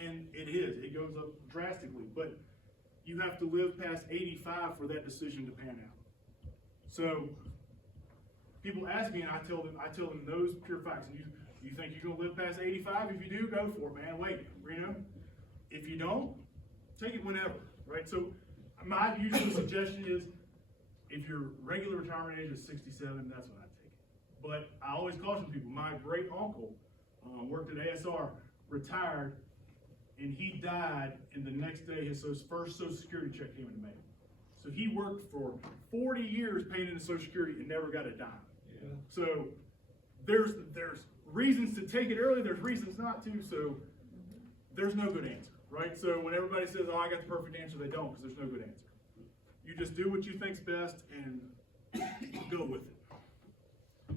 and it is. It goes up drastically, but you have to live past 85 for that decision to pan out. So people ask me, and I tell them those pure facts. And you think you're gonna live past 85? If you do, go for it, man. Wait, you know. If you don't, take it whenever, right? So my usual suggestion is, if your regular retirement age is 67, that's when I take it. But I always caution people. My great uncle worked at ASR, retired, and he died. And the next day, his first Social Security check came in the mail. So he worked for 40 years paying into Social Security and never got a dime. Yeah. So there's reasons to take it early, there's reasons not to, so there's no good answer, right? So when everybody says, oh, I got the perfect answer, they don't, because there's no good answer. You just do what you think's best and go with it.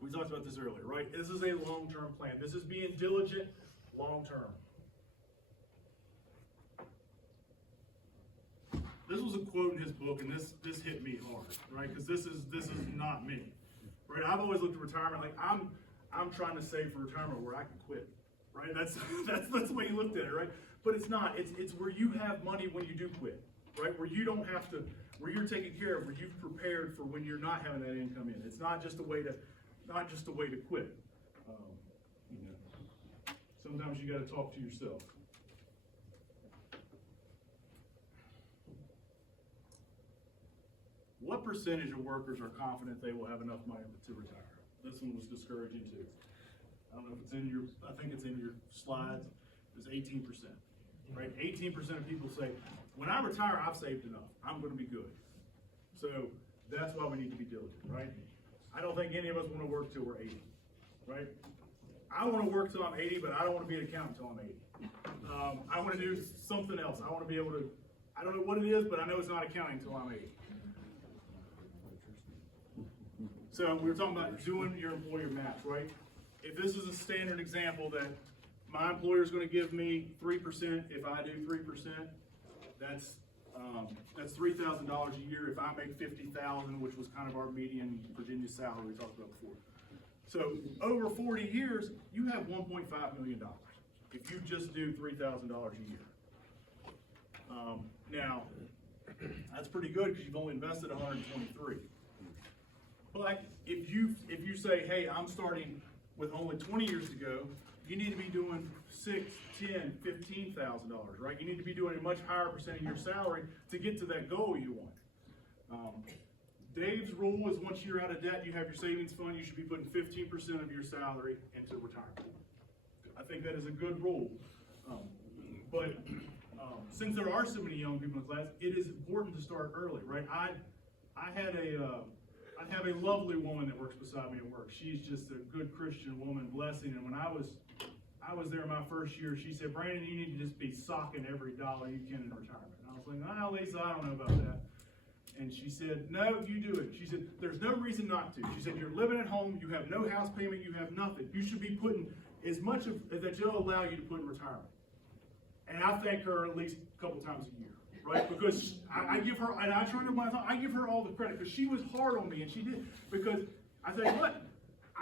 We talked about this earlier, right? This is a long-term plan. This is being diligent long-term. This was a quote in his book, and this hit me hard, right? Because this is not me, right? I've always looked at retirement like I'm trying to save for retirement where I can quit, right? That's the way you looked at it, right? But it's not. It's where you have money when you do quit, right? Where you don't have to, where you're taken care of, where you've prepared for when you're not having that income in. It's not just a way to quit. You know, sometimes you got to talk to yourself. What percentage of workers are confident they will have enough money to retire? This one was discouraging too. I don't know if it's in your, I think it's in your slides. It's 18%, right? 18% of people say, when I retire, I've saved enough. I'm going to be good. So that's why we need to be diligent, right? I don't think any of us want to work till we're 80, right? I want to work till I'm 80, but I don't want to be an accountant till I'm 80. I want to do something else. I want to be able to, I don't know what it is, but I know it's not accounting till I'm 80. So we were talking about doing your employer match, right? If this is a standard example that my employer is going to give me 3%, if I do 3%, that's $3,000 a year. If I make $50,000, which was kind of our median Virginia salary we talked about before. So over 40 years, you have $1.5 million if you just do $3,000 a year. Now, that's pretty good because you've only invested 123. But if you say, hey, I'm starting with only 20 years to go, you need to be doing $6,000, $10,000, $15,000, right? You need to be doing a much higher percent of your salary to get to that goal you want. Dave's rule is once you're out of debt, you have your savings fund, you should be putting 15% of your salary into retirement. I think that is a good rule. But since there are so many young people in class, it is important to start early, right? I have a lovely woman that works beside me at work. She's just a good Christian woman, blessing. And when I was there my first year, she said, Brandon, you need to just be socking every dollar you can in retirement. And I was like, oh, Lisa, I don't know about that. And she said, no, you do it. She said, there's no reason not to. She said, you're living at home, you have no house payment, you have nothing. You should be putting as much of that she'll allow you to put in retirement. And I thank her at least a couple times a year, right? Because I give her, and I try to, I give her all the credit because she was hard on me, and she did. Because I tell you what,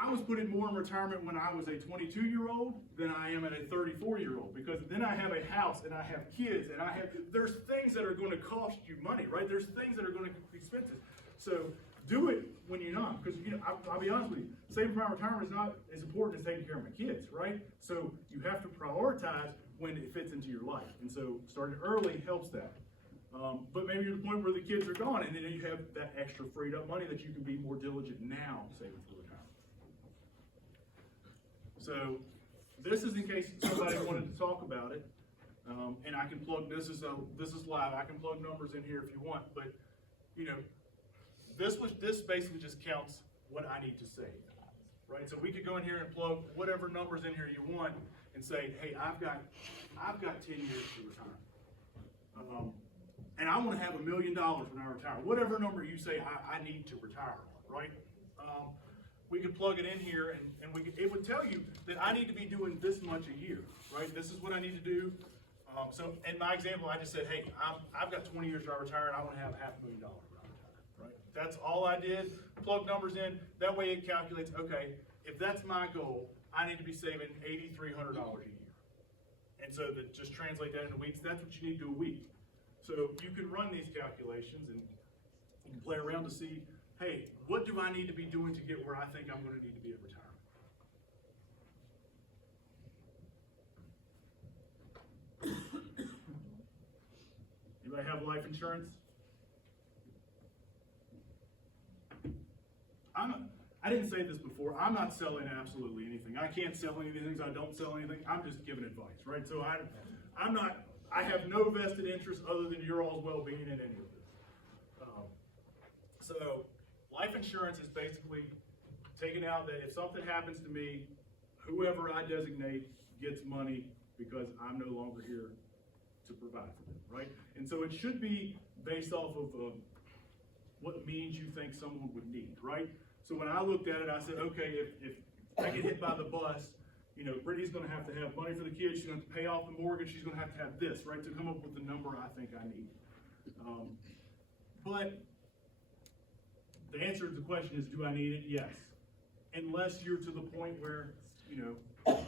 I was putting more in retirement when I was a 22-year-old than I am at a 34-year-old, because then I have a house and I have kids and there's things that are going to cost you money, right? There's things that are going to be expensive. So do it when you're not, because I'll be honest with you, saving for my retirement is not as important as taking care of my kids, right? So you have to prioritize when it fits into your life, and so starting early helps that. But maybe you're at the point where the kids are gone, and then you have that extra freed up money that you can be more diligent now saving for retirement. So this is in case somebody wanted to talk about it, and I can plug, this is live, I can plug numbers in here if you want, but this basically just counts what I need to save, right? So we could go in here and plug whatever numbers in here you want and say, hey, I've got 10 years to retire. And I want to have $1 million when I retire. Whatever number you say I need to retire on, right? We could plug it in here, and it would tell you that I need to be doing this much a year, right? This is what I need to do. So in my example, I just said, hey, I've got 20 years to retire, and I want to have $500,000 when I retire, right? That's all I did. Plug numbers in. That way it calculates, okay, if that's my goal, I need to be saving $8,300 a year. And so just translate that into weeks. That's what you need to do a week. So you can run these calculations and you can play around to see, hey, what do I need to be doing to get where I think I'm going to need to be at retirement? Anybody have life insurance? I didn't say this before. I'm not selling absolutely anything. I can't sell anything. I don't sell anything. I'm just giving advice, right? So I have no vested interest other than your all's well-being in any of this. So life insurance is basically taking out that if something happens to me, whoever I designate gets money because I'm no longer here to provide for them, right? And so it should be based off of what means you think someone would need, right? So when I looked at it, I said, okay, if I get hit by the bus, Brittany's going to have money for the kids. She's going to have to pay off the mortgage. She's going to have this, right, to come up with the number I think I need. But the answer to the question is, do I need it? Yes. Unless you're to the point where,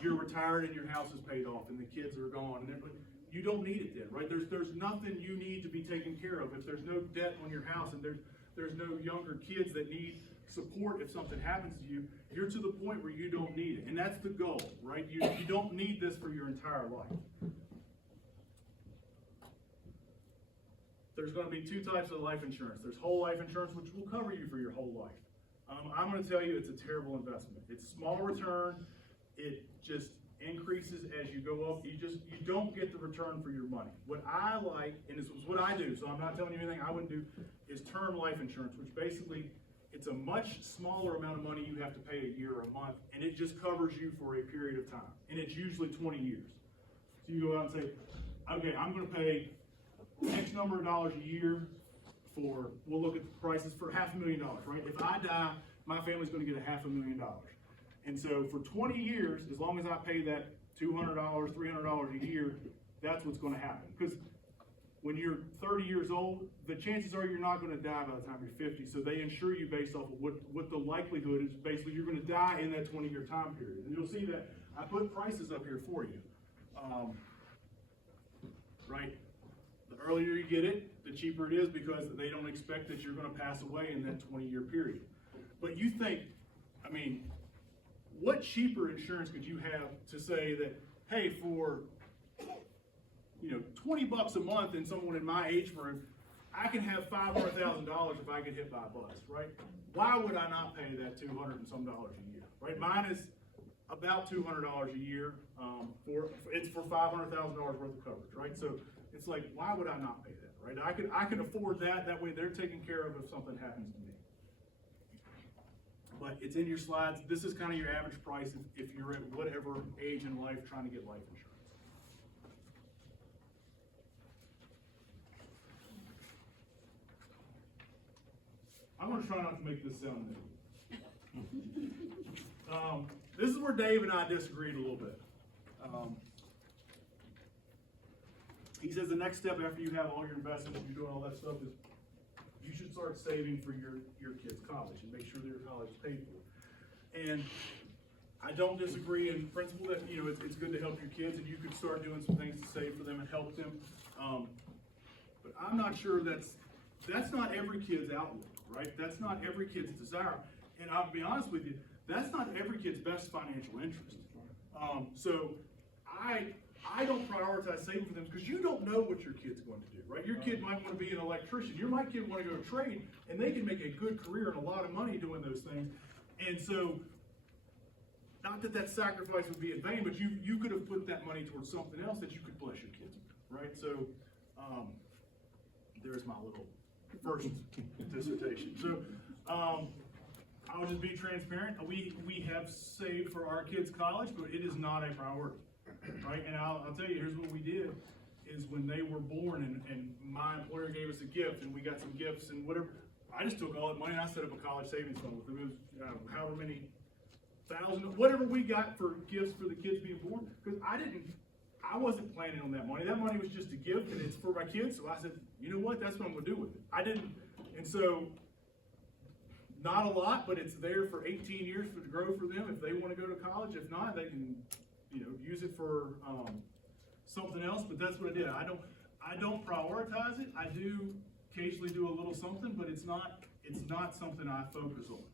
you're retired and your house is paid off and the kids are gone. You don't need it then, right? There's nothing you need to be taken care of. If there's no debt on your house and there's no younger kids that need support if something happens to you, you're to the point where you don't need it. And that's the goal, right? You don't need this for your entire life. There's going to be two types of life insurance. There's whole life insurance, which will cover you for your whole life. I'm going to tell you it's a terrible investment. It's small return. It just increases as you go up. You don't get the return for your money. What I like, and this was what I do, so I'm not telling you anything I wouldn't do, is term life insurance, which basically it's a much smaller amount of money you have to pay a year or a month, and it just covers you for a period of time. And it's usually 20 years. So you go out and say, okay, I'm going to pay X number of dollars a year we'll look at the prices for $500,000, right? If I die, my family's going to get $500,000. And so for 20 years, as long as I pay that $200, $300 a year, that's what's going to happen. Because when you're 30 years old, the chances are you're not going to die by the time you're 50. So they insure you based off of what the likelihood is. Basically, you're going to die in that 20-year time period. And you'll see that I put prices up here for you. Right? The earlier you get it, the cheaper it is, because they don't expect that you're going to pass away in that 20-year period. But you think, what cheaper insurance could you have to say that, hey, for $20 a month and someone in my age group, I can have $500,000 if I get hit by a bus, right? Why would I not pay that $200 and some dollars a year, right? Mine is about $200 a year it's for $500,000 worth of coverage, right? So it's like, why would I not pay that, right? I can afford that. That way they're taken care of if something happens to me. But it's in your slides. This is kind of your average price if you're at whatever age in life trying to get life insurance. I'm going to try not to make this sound new. This is where Dave and I disagreed a little bit. He says the next step after you have all your investments, you're doing all that stuff, is you should start saving for your kids' college and make sure their college paid for. And I don't disagree in principle that, you know, it's good to help your kids, and you could start doing some things to save for them and help them. But I'm not sure that's not every kid's outlook, right? That's not every kid's desire. And I'll be honest with you, that's not every kid's best financial interest. So I don't prioritize saving for them because you don't know what your kid's going to do, right? Your kid might want to be an electrician. Your kid want to go to trade, and they can make a good career and a lot of money doing those things. And so, not that sacrifice would be in vain, but you could have put that money towards something else that you could bless your kids with, right? So, there's my little first dissertation. So, I'll just be transparent. We have saved for our kids' college, but it is not a priority, right? And I'll tell you, here's what we did, is when they were born and my employer gave us a gift and we got some gifts and whatever, I just took all that money and I set up a college savings fund with them. It was however many thousand, whatever we got for gifts for the kids being born, because I wasn't planning on that money. That money was just a gift and it's for my kids. So I said, you know what, that's what I'm gonna do with it. I didn't, and so, not a lot, but it's there for 18 years to grow for them if they want to go to college. If not, they can, you know, use it for something else. But that's what I did. I don't prioritize it. I do occasionally do a little something, but it's not something I focus on.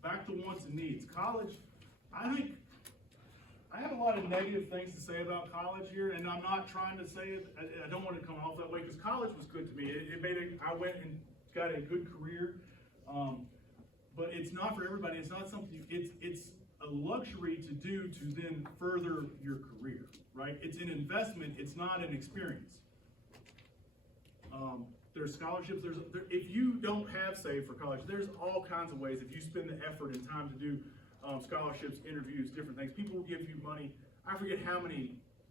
Back to wants and needs. College, I think I have a lot of negative things to say about college here, and I'm not trying to say it, I don't want to come off that way, because college was good to me. I went and got a good career, but it's not for everybody. It's not something, it's a luxury to do to then further your career, right? It's an investment, it's not an experience. There's scholarships, if you don't have saved for college, there's all kinds of ways. If you spend the effort and time to do scholarships, interviews, different things, people will give you money. I forget how many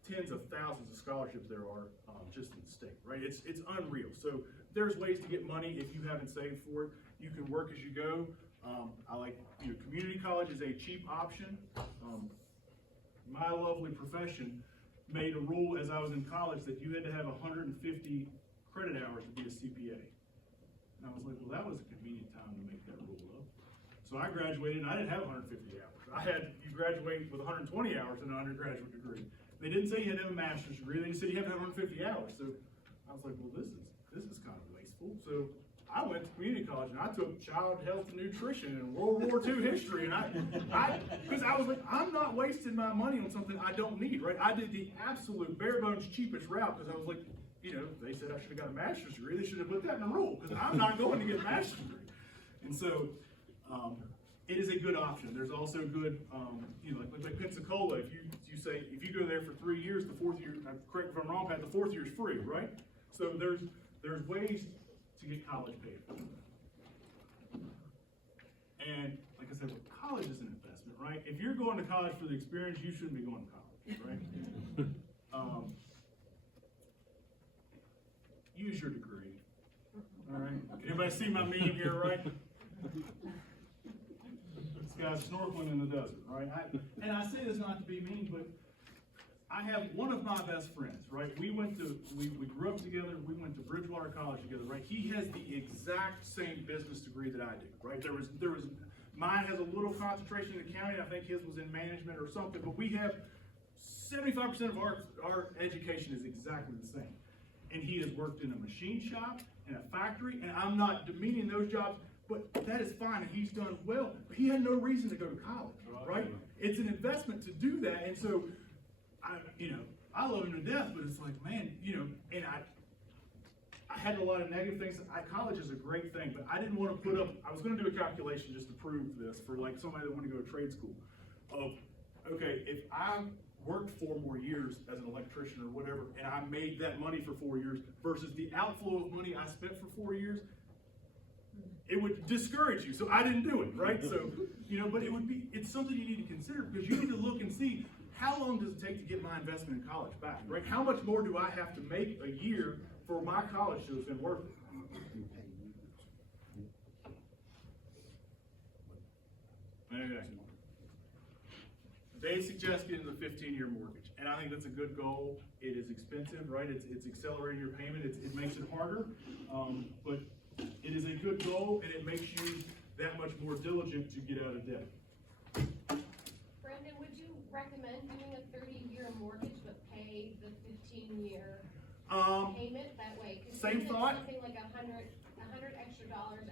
tens of thousands of scholarships there are just in the state, right? It's unreal. So there's ways to get money if you haven't saved for it. You can work as you go. I like, you know, community college is a cheap option. My lovely profession made a rule as I was in college that you had to have 150 credit hours to be a CPA. And I was like, well, that was a convenient time to make that rule up. So I graduated and I didn't have 150 hours. You graduate with 120 hours in an undergraduate degree. They didn't say you had to have a master's degree, they just said you have to have 150 hours. So I was like, well, this is kind of wasteful. So I went to community college and I took child health and nutrition and World War II history, and because I was like, I'm not wasting my money on something I don't need, right? I did the absolute bare bones cheapest route, because I was like, you know, they said I should have got a master's degree. They should have put that in the rule, because I'm not going to get a master's degree. And so, it is a good option. There's also good, you know, like Pensacola, if you go there for 3 years, the fourth year, correct me if I'm wrong, Pat, the fourth year is free, right? So there's ways to get college paid for. And like I said, college is an investment, right? If you're going to college for the experience, you shouldn't be going to college, right? Use your degree, all right? Anybody see my meme here, right? This guy's snorkeling in the desert, right? And I say this not to be mean, but I have one of my best friends, right? We grew up together, we went to Bridgewater College together, right? He has the exact same business degree that I do, right? Mine has a little concentration in accounting, I think his was in management or something, but we have 75% of our education is exactly the same. And he has worked in a machine shop, in a factory, and I'm not demeaning those jobs, but that is fine, and he's done well. But he had no reason to go to college, right? It's an investment to do that, and so, I love him to death, but it's like, man, and I had a lot of negative things. College is a great thing, but I didn't want to put up, I was going to do a calculation just to prove this for like somebody that wanted to go to trade school of, okay, if I worked 4 more years as an electrician or whatever, and I made that money for 4 years versus the outflow of money I spent for 4 years, it would discourage you. So I didn't do it, right? So, but it's something you need to consider, because you need to look and see, how long does it take to get my investment in college back, right? How much more do I have to make a year for my college to have been worth it? Okay. They suggested a 15-year mortgage, and I think that's a good goal. It is expensive, right? It's accelerating your payment. It makes it harder, but goal, and it makes you that much more diligent to get out of debt. Brendan, would you recommend doing a 30-year mortgage but pay the 15-year payment that way? 'Cause Same isn't it thought. something like $100 extra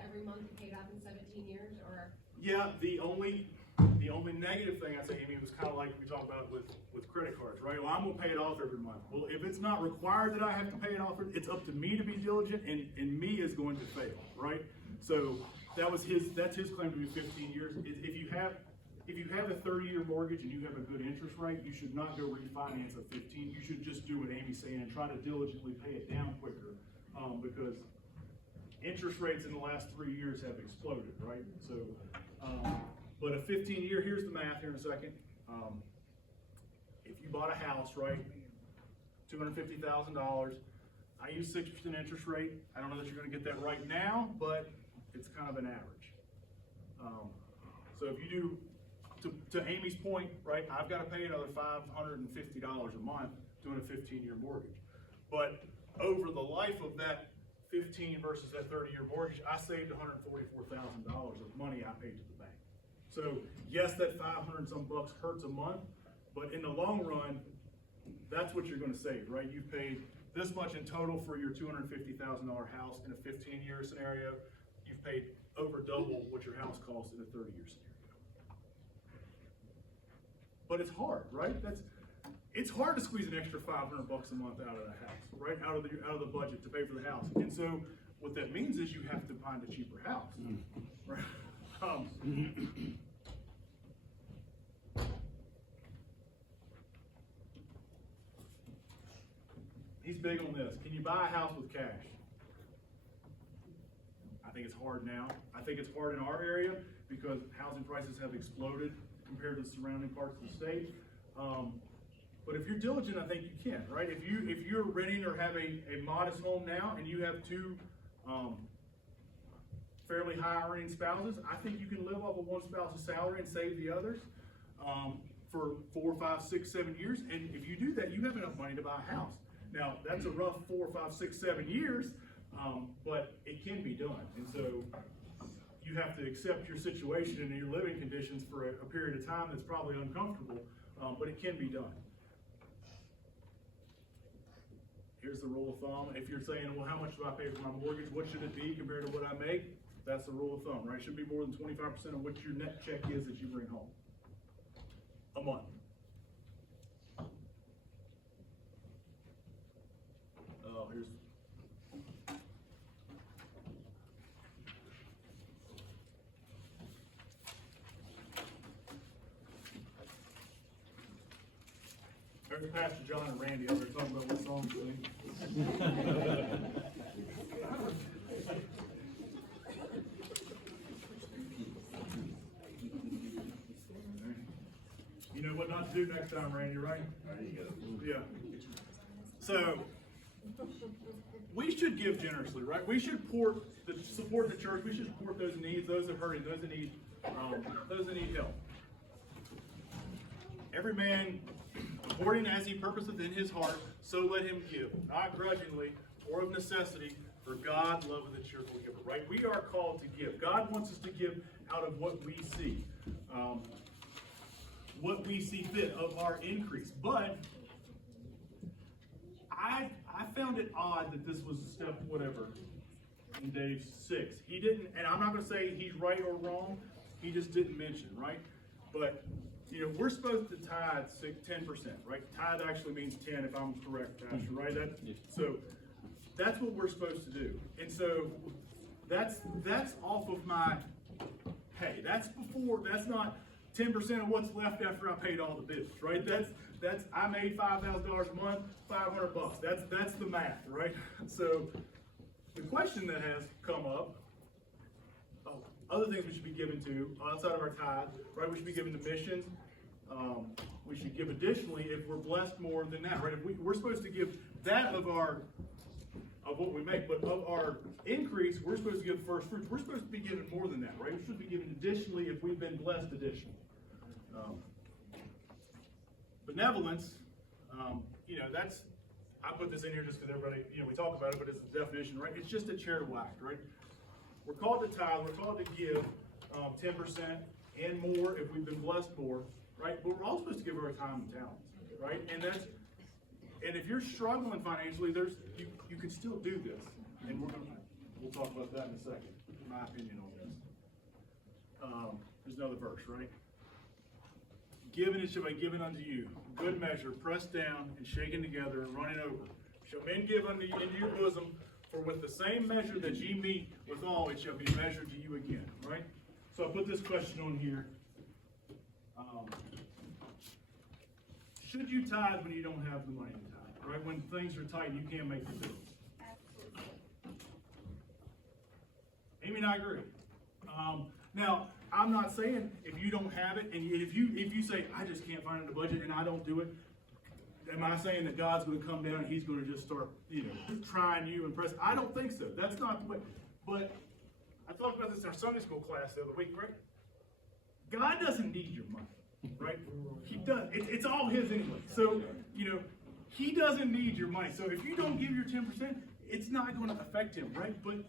every month paid off in 17 years, or? Yeah, the only negative thing I'd say, Amy, was kind of like we talked about with credit cards, right? Well, I'm gonna pay it off every month. Well, if it's not required that I have to pay it off, it's up to me to be diligent, and me is going to fail, right? So that's his claim to be 15 years. If you have a 30-year mortgage and you have a good interest rate, you should not go refinance a 15. You should just do what Amy's saying and try to diligently pay it down quicker, because interest rates in the last 3 years have exploded, right? So, but a 15-year, here's the math here in a second. If you bought a house, right, $250,000, I use 6% interest rate. I don't know that you're gonna get that right now, but it's kind of an average. So if you do, to Amy's point, right, I've gotta pay another $550 a month doing a 15-year mortgage. But over the life of that 15 versus that 30-year mortgage, I saved $144,000 of money I paid to the bank. So yes, that 500 and some bucks hurts a month, but in the long run, that's what you're gonna save, right? You've paid this much in total for your $250,000 house in a 15-year scenario. You've paid over double what your house costs in a 30-year scenario. But it's hard, right? It's hard to squeeze an extra 500 bucks a month out of the house, right? Out of the budget to pay for the house. And so what that means is you have to find a cheaper house, right? He's big on this. Can you buy a house with cash? I think it's hard now. I think it's hard in our area because housing prices have exploded compared to the surrounding parts of the state. But if you're diligent, I think you can, right? If you're renting or have a modest home now and you have two fairly high earning spouses, I think you can live off of one spouse's salary and save the others for 4, 5, 6, 7 years. And if you do that, you have enough money to buy a house. Now, that's a rough 4, 5, 6, 7 years, but it can be done. And so you have to accept your situation and your living conditions for a period of time that's probably uncomfortable, but it can be done. Here's the rule of thumb. If you're saying, well, how much do I pay for my mortgage? What should it be compared to what I make? That's the rule of thumb, right? It should be more than 25% of what your net check is that you bring home a month. Here's there's Pastor John and Randy over there talking about what songs to sing. You know what not to do next time, Randy, right? There you go. Yeah. So we should give generously, right? We should support the church. We should support those in need, those that are hurting, those that need help. Every man, according as he purposeth in his heart, so let him give, not grudgingly or of necessity, for God loveth a cheerful giver, right? We are called to give. God wants us to give out of what we see fit of our increase. But I found it odd that this was step whatever in Dave's 6. He didn't, and I'm not going to say he's right or wrong. He just didn't mention, right? But you know, we're supposed to tithe 10%, right? Tithe actually means 10, if I'm correct, Pastor, right? So that's what we're supposed to do. And so that's off of my pay. That's not 10% of what's left after I paid all the bills, right? That's I made $5,000 a month, $500. That's the math, right? So the question that has come up, other things we should be giving to outside of our tithe, right? We should be giving to missions. We should give additionally if we're blessed more than that, right? If we're supposed to give that of what we make, but of our increase, we're supposed to give first fruits. We're supposed to be giving more than that, right? We should be giving additionally if we've been blessed additionally. Benevolence, I put this in here just because everybody, we talk about it, but it's a definition, right? It's just a charitable act, right? we're called to tithe, we're called to give 10% and more if we've been blessed more, right? But we're all supposed to give our time and talents, right? And if you're struggling financially, you can still do this, and we'll talk about that in a second. My opinion on this. There's another verse, right? Given it shall be given unto you, good measure, pressed down and shaken together and running over. Shall men give unto you into your bosom, for with the same measure that ye meet withal, it shall be measured to you again, right? So I put this question on here. Should you tithe when you don't have the money to tithe, right? When things are tight and you can't make the bills? Absolutely. Amy and I agree. Now, I'm not saying if you don't have it, and if you say, I just can't find it in the budget and I don't do it, am I saying that God's going to come down and he's going to just start, trying you and press? I don't think so. That's not the way. But I talked about this in our Sunday school class the other week, right? God doesn't need your money, right? He does. It's all his anyway. So, he doesn't need your money. So if you don't give your 10%, it's not going to affect him, right? But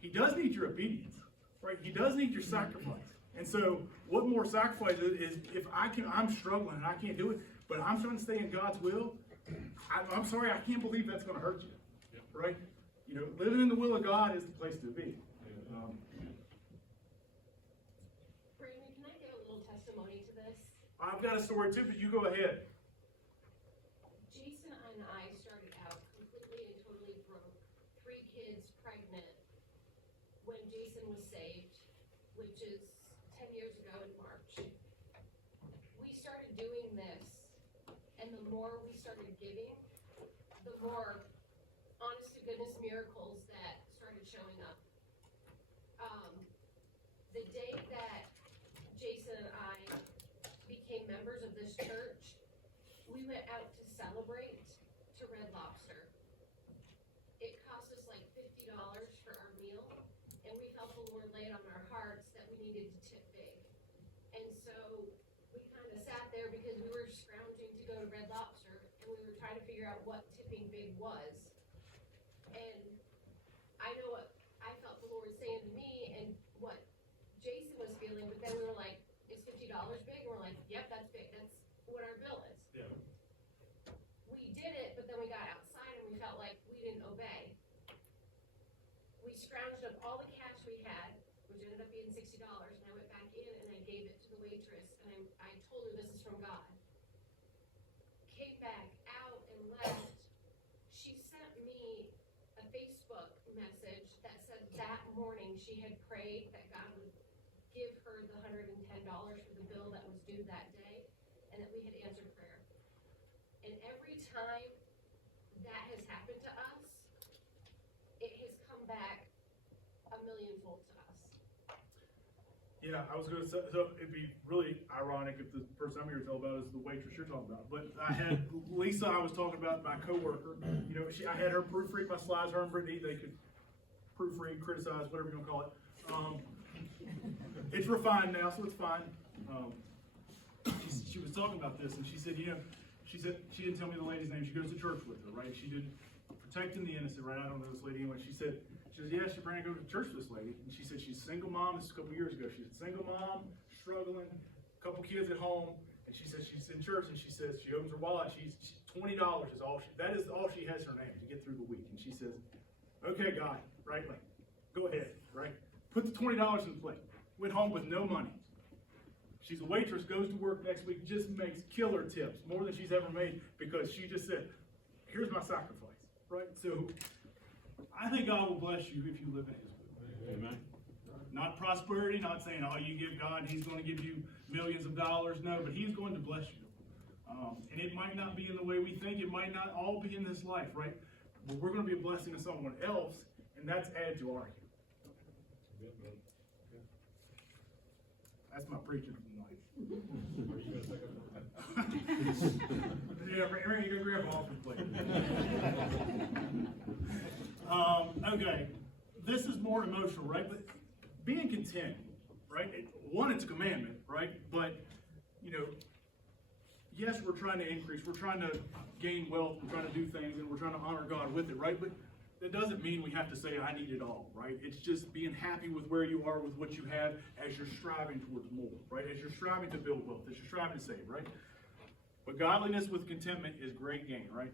he does need your obedience, right? He does need your sacrifice. And so what more sacrifice is if I'm struggling and I can't do it, but I'm trying to stay in God's will, I'm sorry, I can't believe that's going to hurt you, right? Living in the will of God is the place to be. Brandon, can I give a little testimony to this? I've got a story too, but you go ahead. Jason and I started out completely and totally broke, 3 kids pregnant, when Jason was saved, which is 10 years ago in March. We started doing this, and the more we started giving, the more honest to goodness miracles that started showing up. The day that Jason and I became members of this church, we went out to celebrate to Red Lobster. It cost us like $50 for our meal, and we felt the Lord lay it on our hearts that we needed to tip big. And so we kind of sat there because we were scrounging to go to Red Lobster, and we were trying to figure out what tipping big was. And I know what I felt the Lord saying to me and what Jason was feeling, but then we were like, is $50 big? And we're like, yep, that's big. That's what our bill is. Yeah. We did it, but then we got outside and we felt like we didn't obey. We scrounged up all the cash we had, which ended up being $60, and I went back in and I gave it to the waitress, and I told her this is from God. Came back out and left. She sent me a Facebook message that said that morning she had prayed that God would give her the $110 for the bill that was due that day, and that we had answered prayer. And every time that has happened to us, it has come back a millionfold to us. Yeah, I was going to say, so it'd be really ironic if the person I'm here to tell about is the waitress you're talking about. But I had Lisa, I was talking about, my coworker. I had her proofread my slides, her and Brittany, they could proofread, criticize, whatever you're going to call it. It's refined now, so it's fine. She was talking about this, and she said, she didn't tell me the lady's name. She goes to church with her, right? She did Protecting the Innocent, right? I don't know this lady anyway. She said, yeah, she ran to go to church with this lady. And she said she's a single mom. This is a couple years ago. She's a single mom, struggling, a couple kids at home. And she says she's in church, and she says she opens her wallet. She's $20 is all that is all she has her name to get through the week. And she says, okay, God, right? Like, go ahead, right? Put the $20 in the plate. Went home with no money. She's a waitress, goes to work next week, just makes killer tips, more than she's ever made, because she just said, here's my sacrifice, right? So I think God will bless you if you live in his will. Amen. Not prosperity, not saying, oh, you give God, he's going to give you millions of dollars. No, but he's going to bless you. And it might not be in the way we think. It might not all be in this life, right? But we're going to be a blessing to someone else, and that's add to our kingdom. That's my preaching tonight. Yeah, Aaron, you go grab an offering plate. Okay, this is more emotional, right? But being content, right? One, it's a commandment, right? But, yes, we're trying to increase. We're trying to gain wealth. We're trying to do things, and we're trying to honor God with it, right? But that doesn't mean we have to say, I need it all, right? It's just being happy with where you are with what you have as you're striving towards more, right? As you're striving to build wealth, as you're striving to save, right? But godliness with contentment is great gain, right?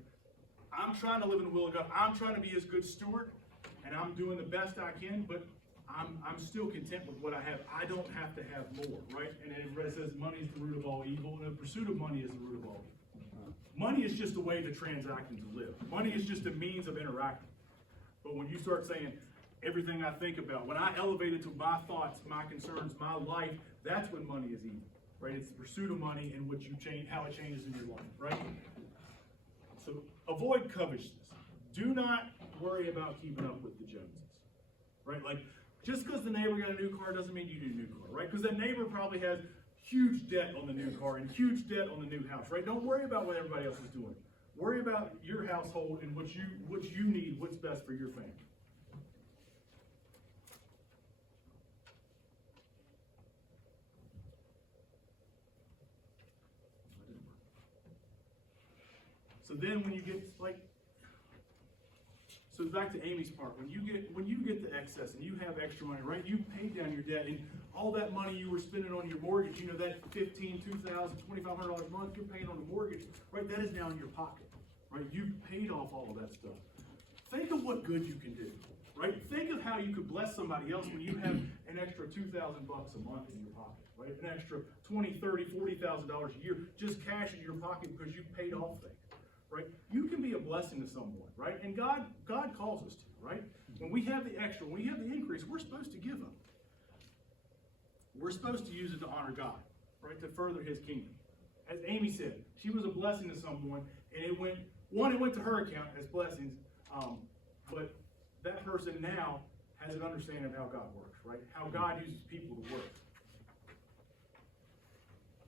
I'm trying to live in the will of God. I'm trying to be his good steward, and I'm doing the best I can, but I'm still content with what I have. I don't have to have more, right? And everybody says money is the root of all evil, and the pursuit of money is the root of all evil. Money is just a way to transact and to live. Money is just a means of interacting. But when you start saying everything I think about, when I elevate it to my thoughts, my concerns, my life, that's when money is evil, right? It's the pursuit of money and what you change, how it changes in your life, right? So avoid covetousness. Do not worry about keeping up with the Joneses, right? Like, just because the neighbor got a new car doesn't mean you need a new car, right? Because that neighbor probably has huge debt on the new car and huge debt on the new house, right? Don't worry about what everybody else is doing. Worry about your household and what you need, what's best for your family. So then when you get so back to Amy's part, when you get the excess and you have extra money, right? You paid down your debt and all that money you were spending on your mortgage, you know, that $1,500, $2,000, $2,500 a month you're paying on the mortgage, right? That is now in your pocket, right? You've paid off all of that stuff. Think of what good you can do, right? Think of how you could bless somebody else when you have an extra $2,000 a month in your pocket, right? An extra $20,000, $30,000, $40,000 a year just cash in your pocket because you paid off things. Right? You can be a blessing to someone, right? And God calls us to, right? When we have the extra, when we have the increase, we're supposed to give them. We're supposed to use it to honor God, right? To further his kingdom. As Amy said, she was a blessing to someone, and it went to her account as blessings, but that person now has an understanding of how God works, right? How God uses people to work.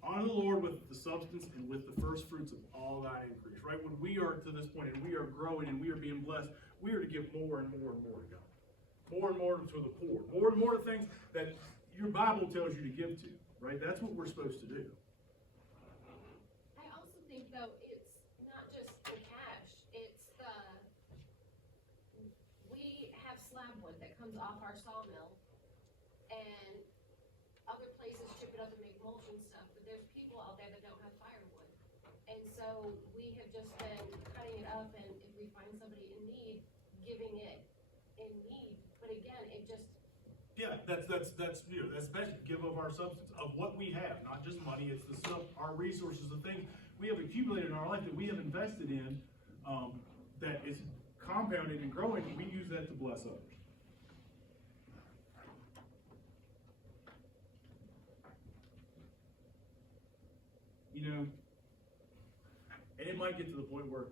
Honor the Lord with the substance and with the first fruits of all thy increase, right? When we are to this point and we are growing and we are being blessed, we are to give more and more and more to God. More and more to the poor. More and more to things that your Bible tells you to give to, right? That's what we're supposed to do. I also think, though, it's not just the cash, it's we have slab wood that comes off our sawmill, and other places chip it up and make mulch and stuff, but there's people out there that don't have firewood. And so we have just been cutting it up, and if we find somebody in need, giving it in need. But again, it just, Yeah, that's best. Give of our substance, of what we have, not just money. It's the stuff, our resources, the things we have accumulated in our life that we have invested in, that is compounded and growing. We use that to bless others. You know, and it might get to the point where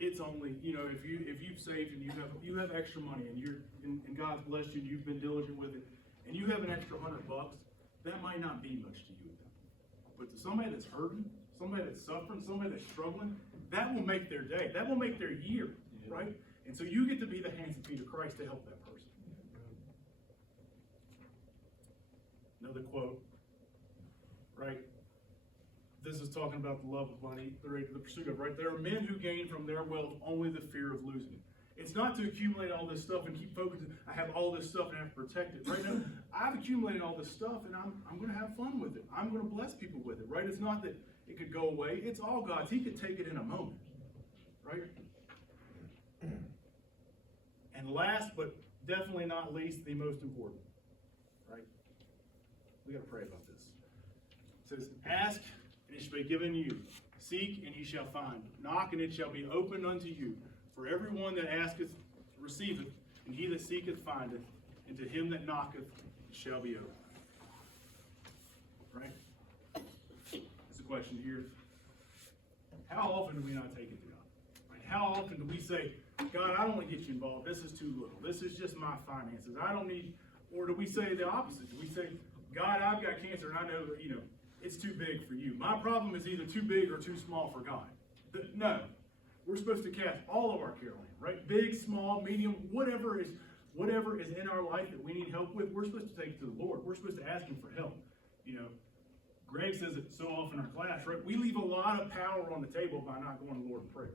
it's only, you know, if you've saved and you have extra money and God's blessed you and you've been diligent with it, and you have an extra $100, that might not be much to you. But to somebody that's hurting, somebody that's suffering, somebody that's struggling, that will make their day. That will make their year, right? And so you get to be the hands and feet of Christ to help that person. Another quote, right? This is talking about the love of money, the pursuit of, right? There are men who gain from their wealth only the fear of losing it. It's not to accumulate all this stuff and keep focusing, I have all this stuff and I have to protect it. Right now, I've accumulated all this stuff and I'm going to have fun with it. I'm going to bless people with it, right? It's not that it could go away. It's all God's. He could take it in a moment, right? And last, but definitely not least, the most important, right? We got to pray about this. It says, ask and it shall be given you. Seek and ye shall find. Knock and it shall be opened unto you. For everyone that asketh receiveth, and he that seeketh findeth, and to him that knocketh it shall be opened. Right? That's the question here. How often do we not take it to God? Right? How often do we say, God, I don't want to get you involved. This is too little. This is just my finances. I don't need, or do we say the opposite? Do we say, God, I've got cancer and I know that, it's too big for you. My problem is either too big or too small for God. No. We're supposed to cast all of our care on Him, right? Big, small, medium, whatever is in our life that we need help with, we're supposed to take it to the Lord. We're supposed to ask Him for help. Greg says it so often in our class, right? We leave a lot of power on the table by not going to the Lord in prayer.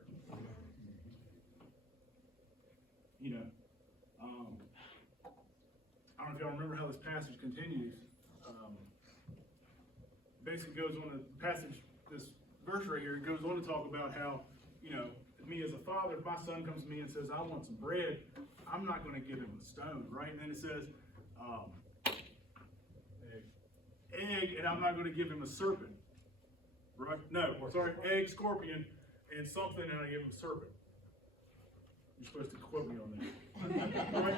you know, I don't know if y'all remember how this passage continues. Basically goes on the passage, this verse right here, it goes on to talk about how, you know, me as a father, if my son comes to me and says, I want some bread, I'm not going to give him a stone, right? And then it says, egg, and I'm not going to give him a serpent, right? No, sorry, egg, scorpion, and something, and I give him a serpent. You're supposed to quote me on that. Right?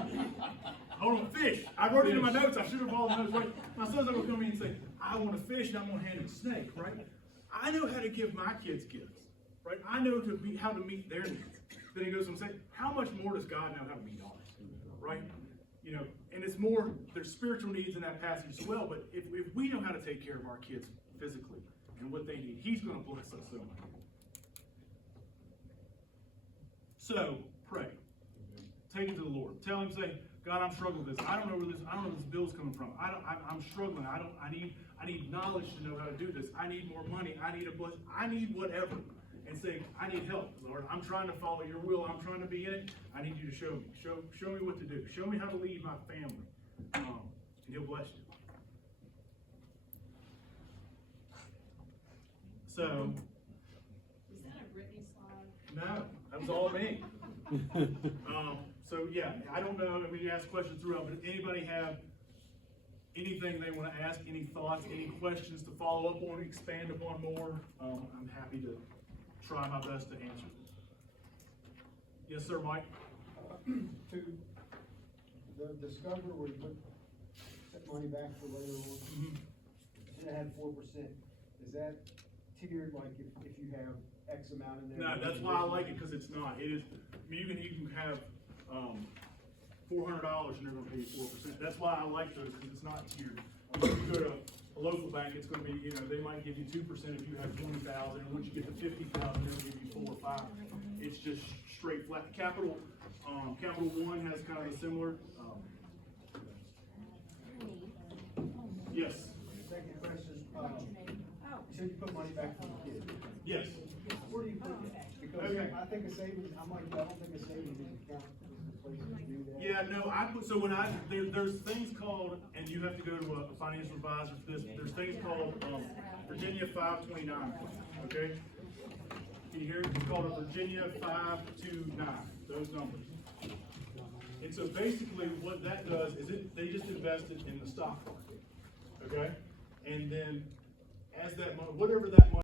Hold on, fish. I wrote it in my notes. I should have all the notes right. My son's not going to come to me and say, I want a fish, and I'm going to hand him a snake, right? I know how to give my kids gifts, right? I know how to meet their needs. Then he goes and says, how much more does God know how to meet ours, right? You know, and it's more, there's spiritual needs in that passage as well, but if we know how to take care of our kids physically and what they need, he's going to bless us so much. So, pray. Take it to the Lord. Tell him, say, God, I'm struggling with this. I don't know where this bill's coming from. I'm struggling. I need knowledge to know how to do this. I need more money. I need a blessing. I need whatever. And say, I need help, Lord. I'm trying to follow your will. I'm trying to be in it. I need you to show me. Show me what to do. Show me how to lead my family. And he'll bless you. So. Is that a Britney slide? No, that was all me. So yeah, I don't know. I mean, you ask questions throughout, but if anybody have anything they want to ask, any thoughts, any questions to follow up on, expand upon more, I'm happy to try my best to answer. Yes, sir, Mike? To the discover where you put that money back for later on, and it had 4%. Is that tiered, like if you have X amount in there? No, that's why I like it, because it's not. It is. I mean, you can have $400 and they're going to pay you 4%. That's why I like those, because it's not tiered. If you go to a local bank, it's going to be, you know, they might give you 2% if you have 20,000, and once you get to 50,000, they'll give you 4 or 5. It's just straight flat. Capital One has kind of a similar. Yes. Second question, you said you put money back for the kids. Yes. Where do you put it? Because Okay. I think a savings, I don't think a savings account is the place to do that. Yeah, no, there's things called, and you have to go to a financial advisor for this, there's things called Virginia 529, okay? Can you hear it? It's called a Virginia 529, those numbers. And so basically what that does is they just invested in the stock market, okay? And then as that money, whatever that money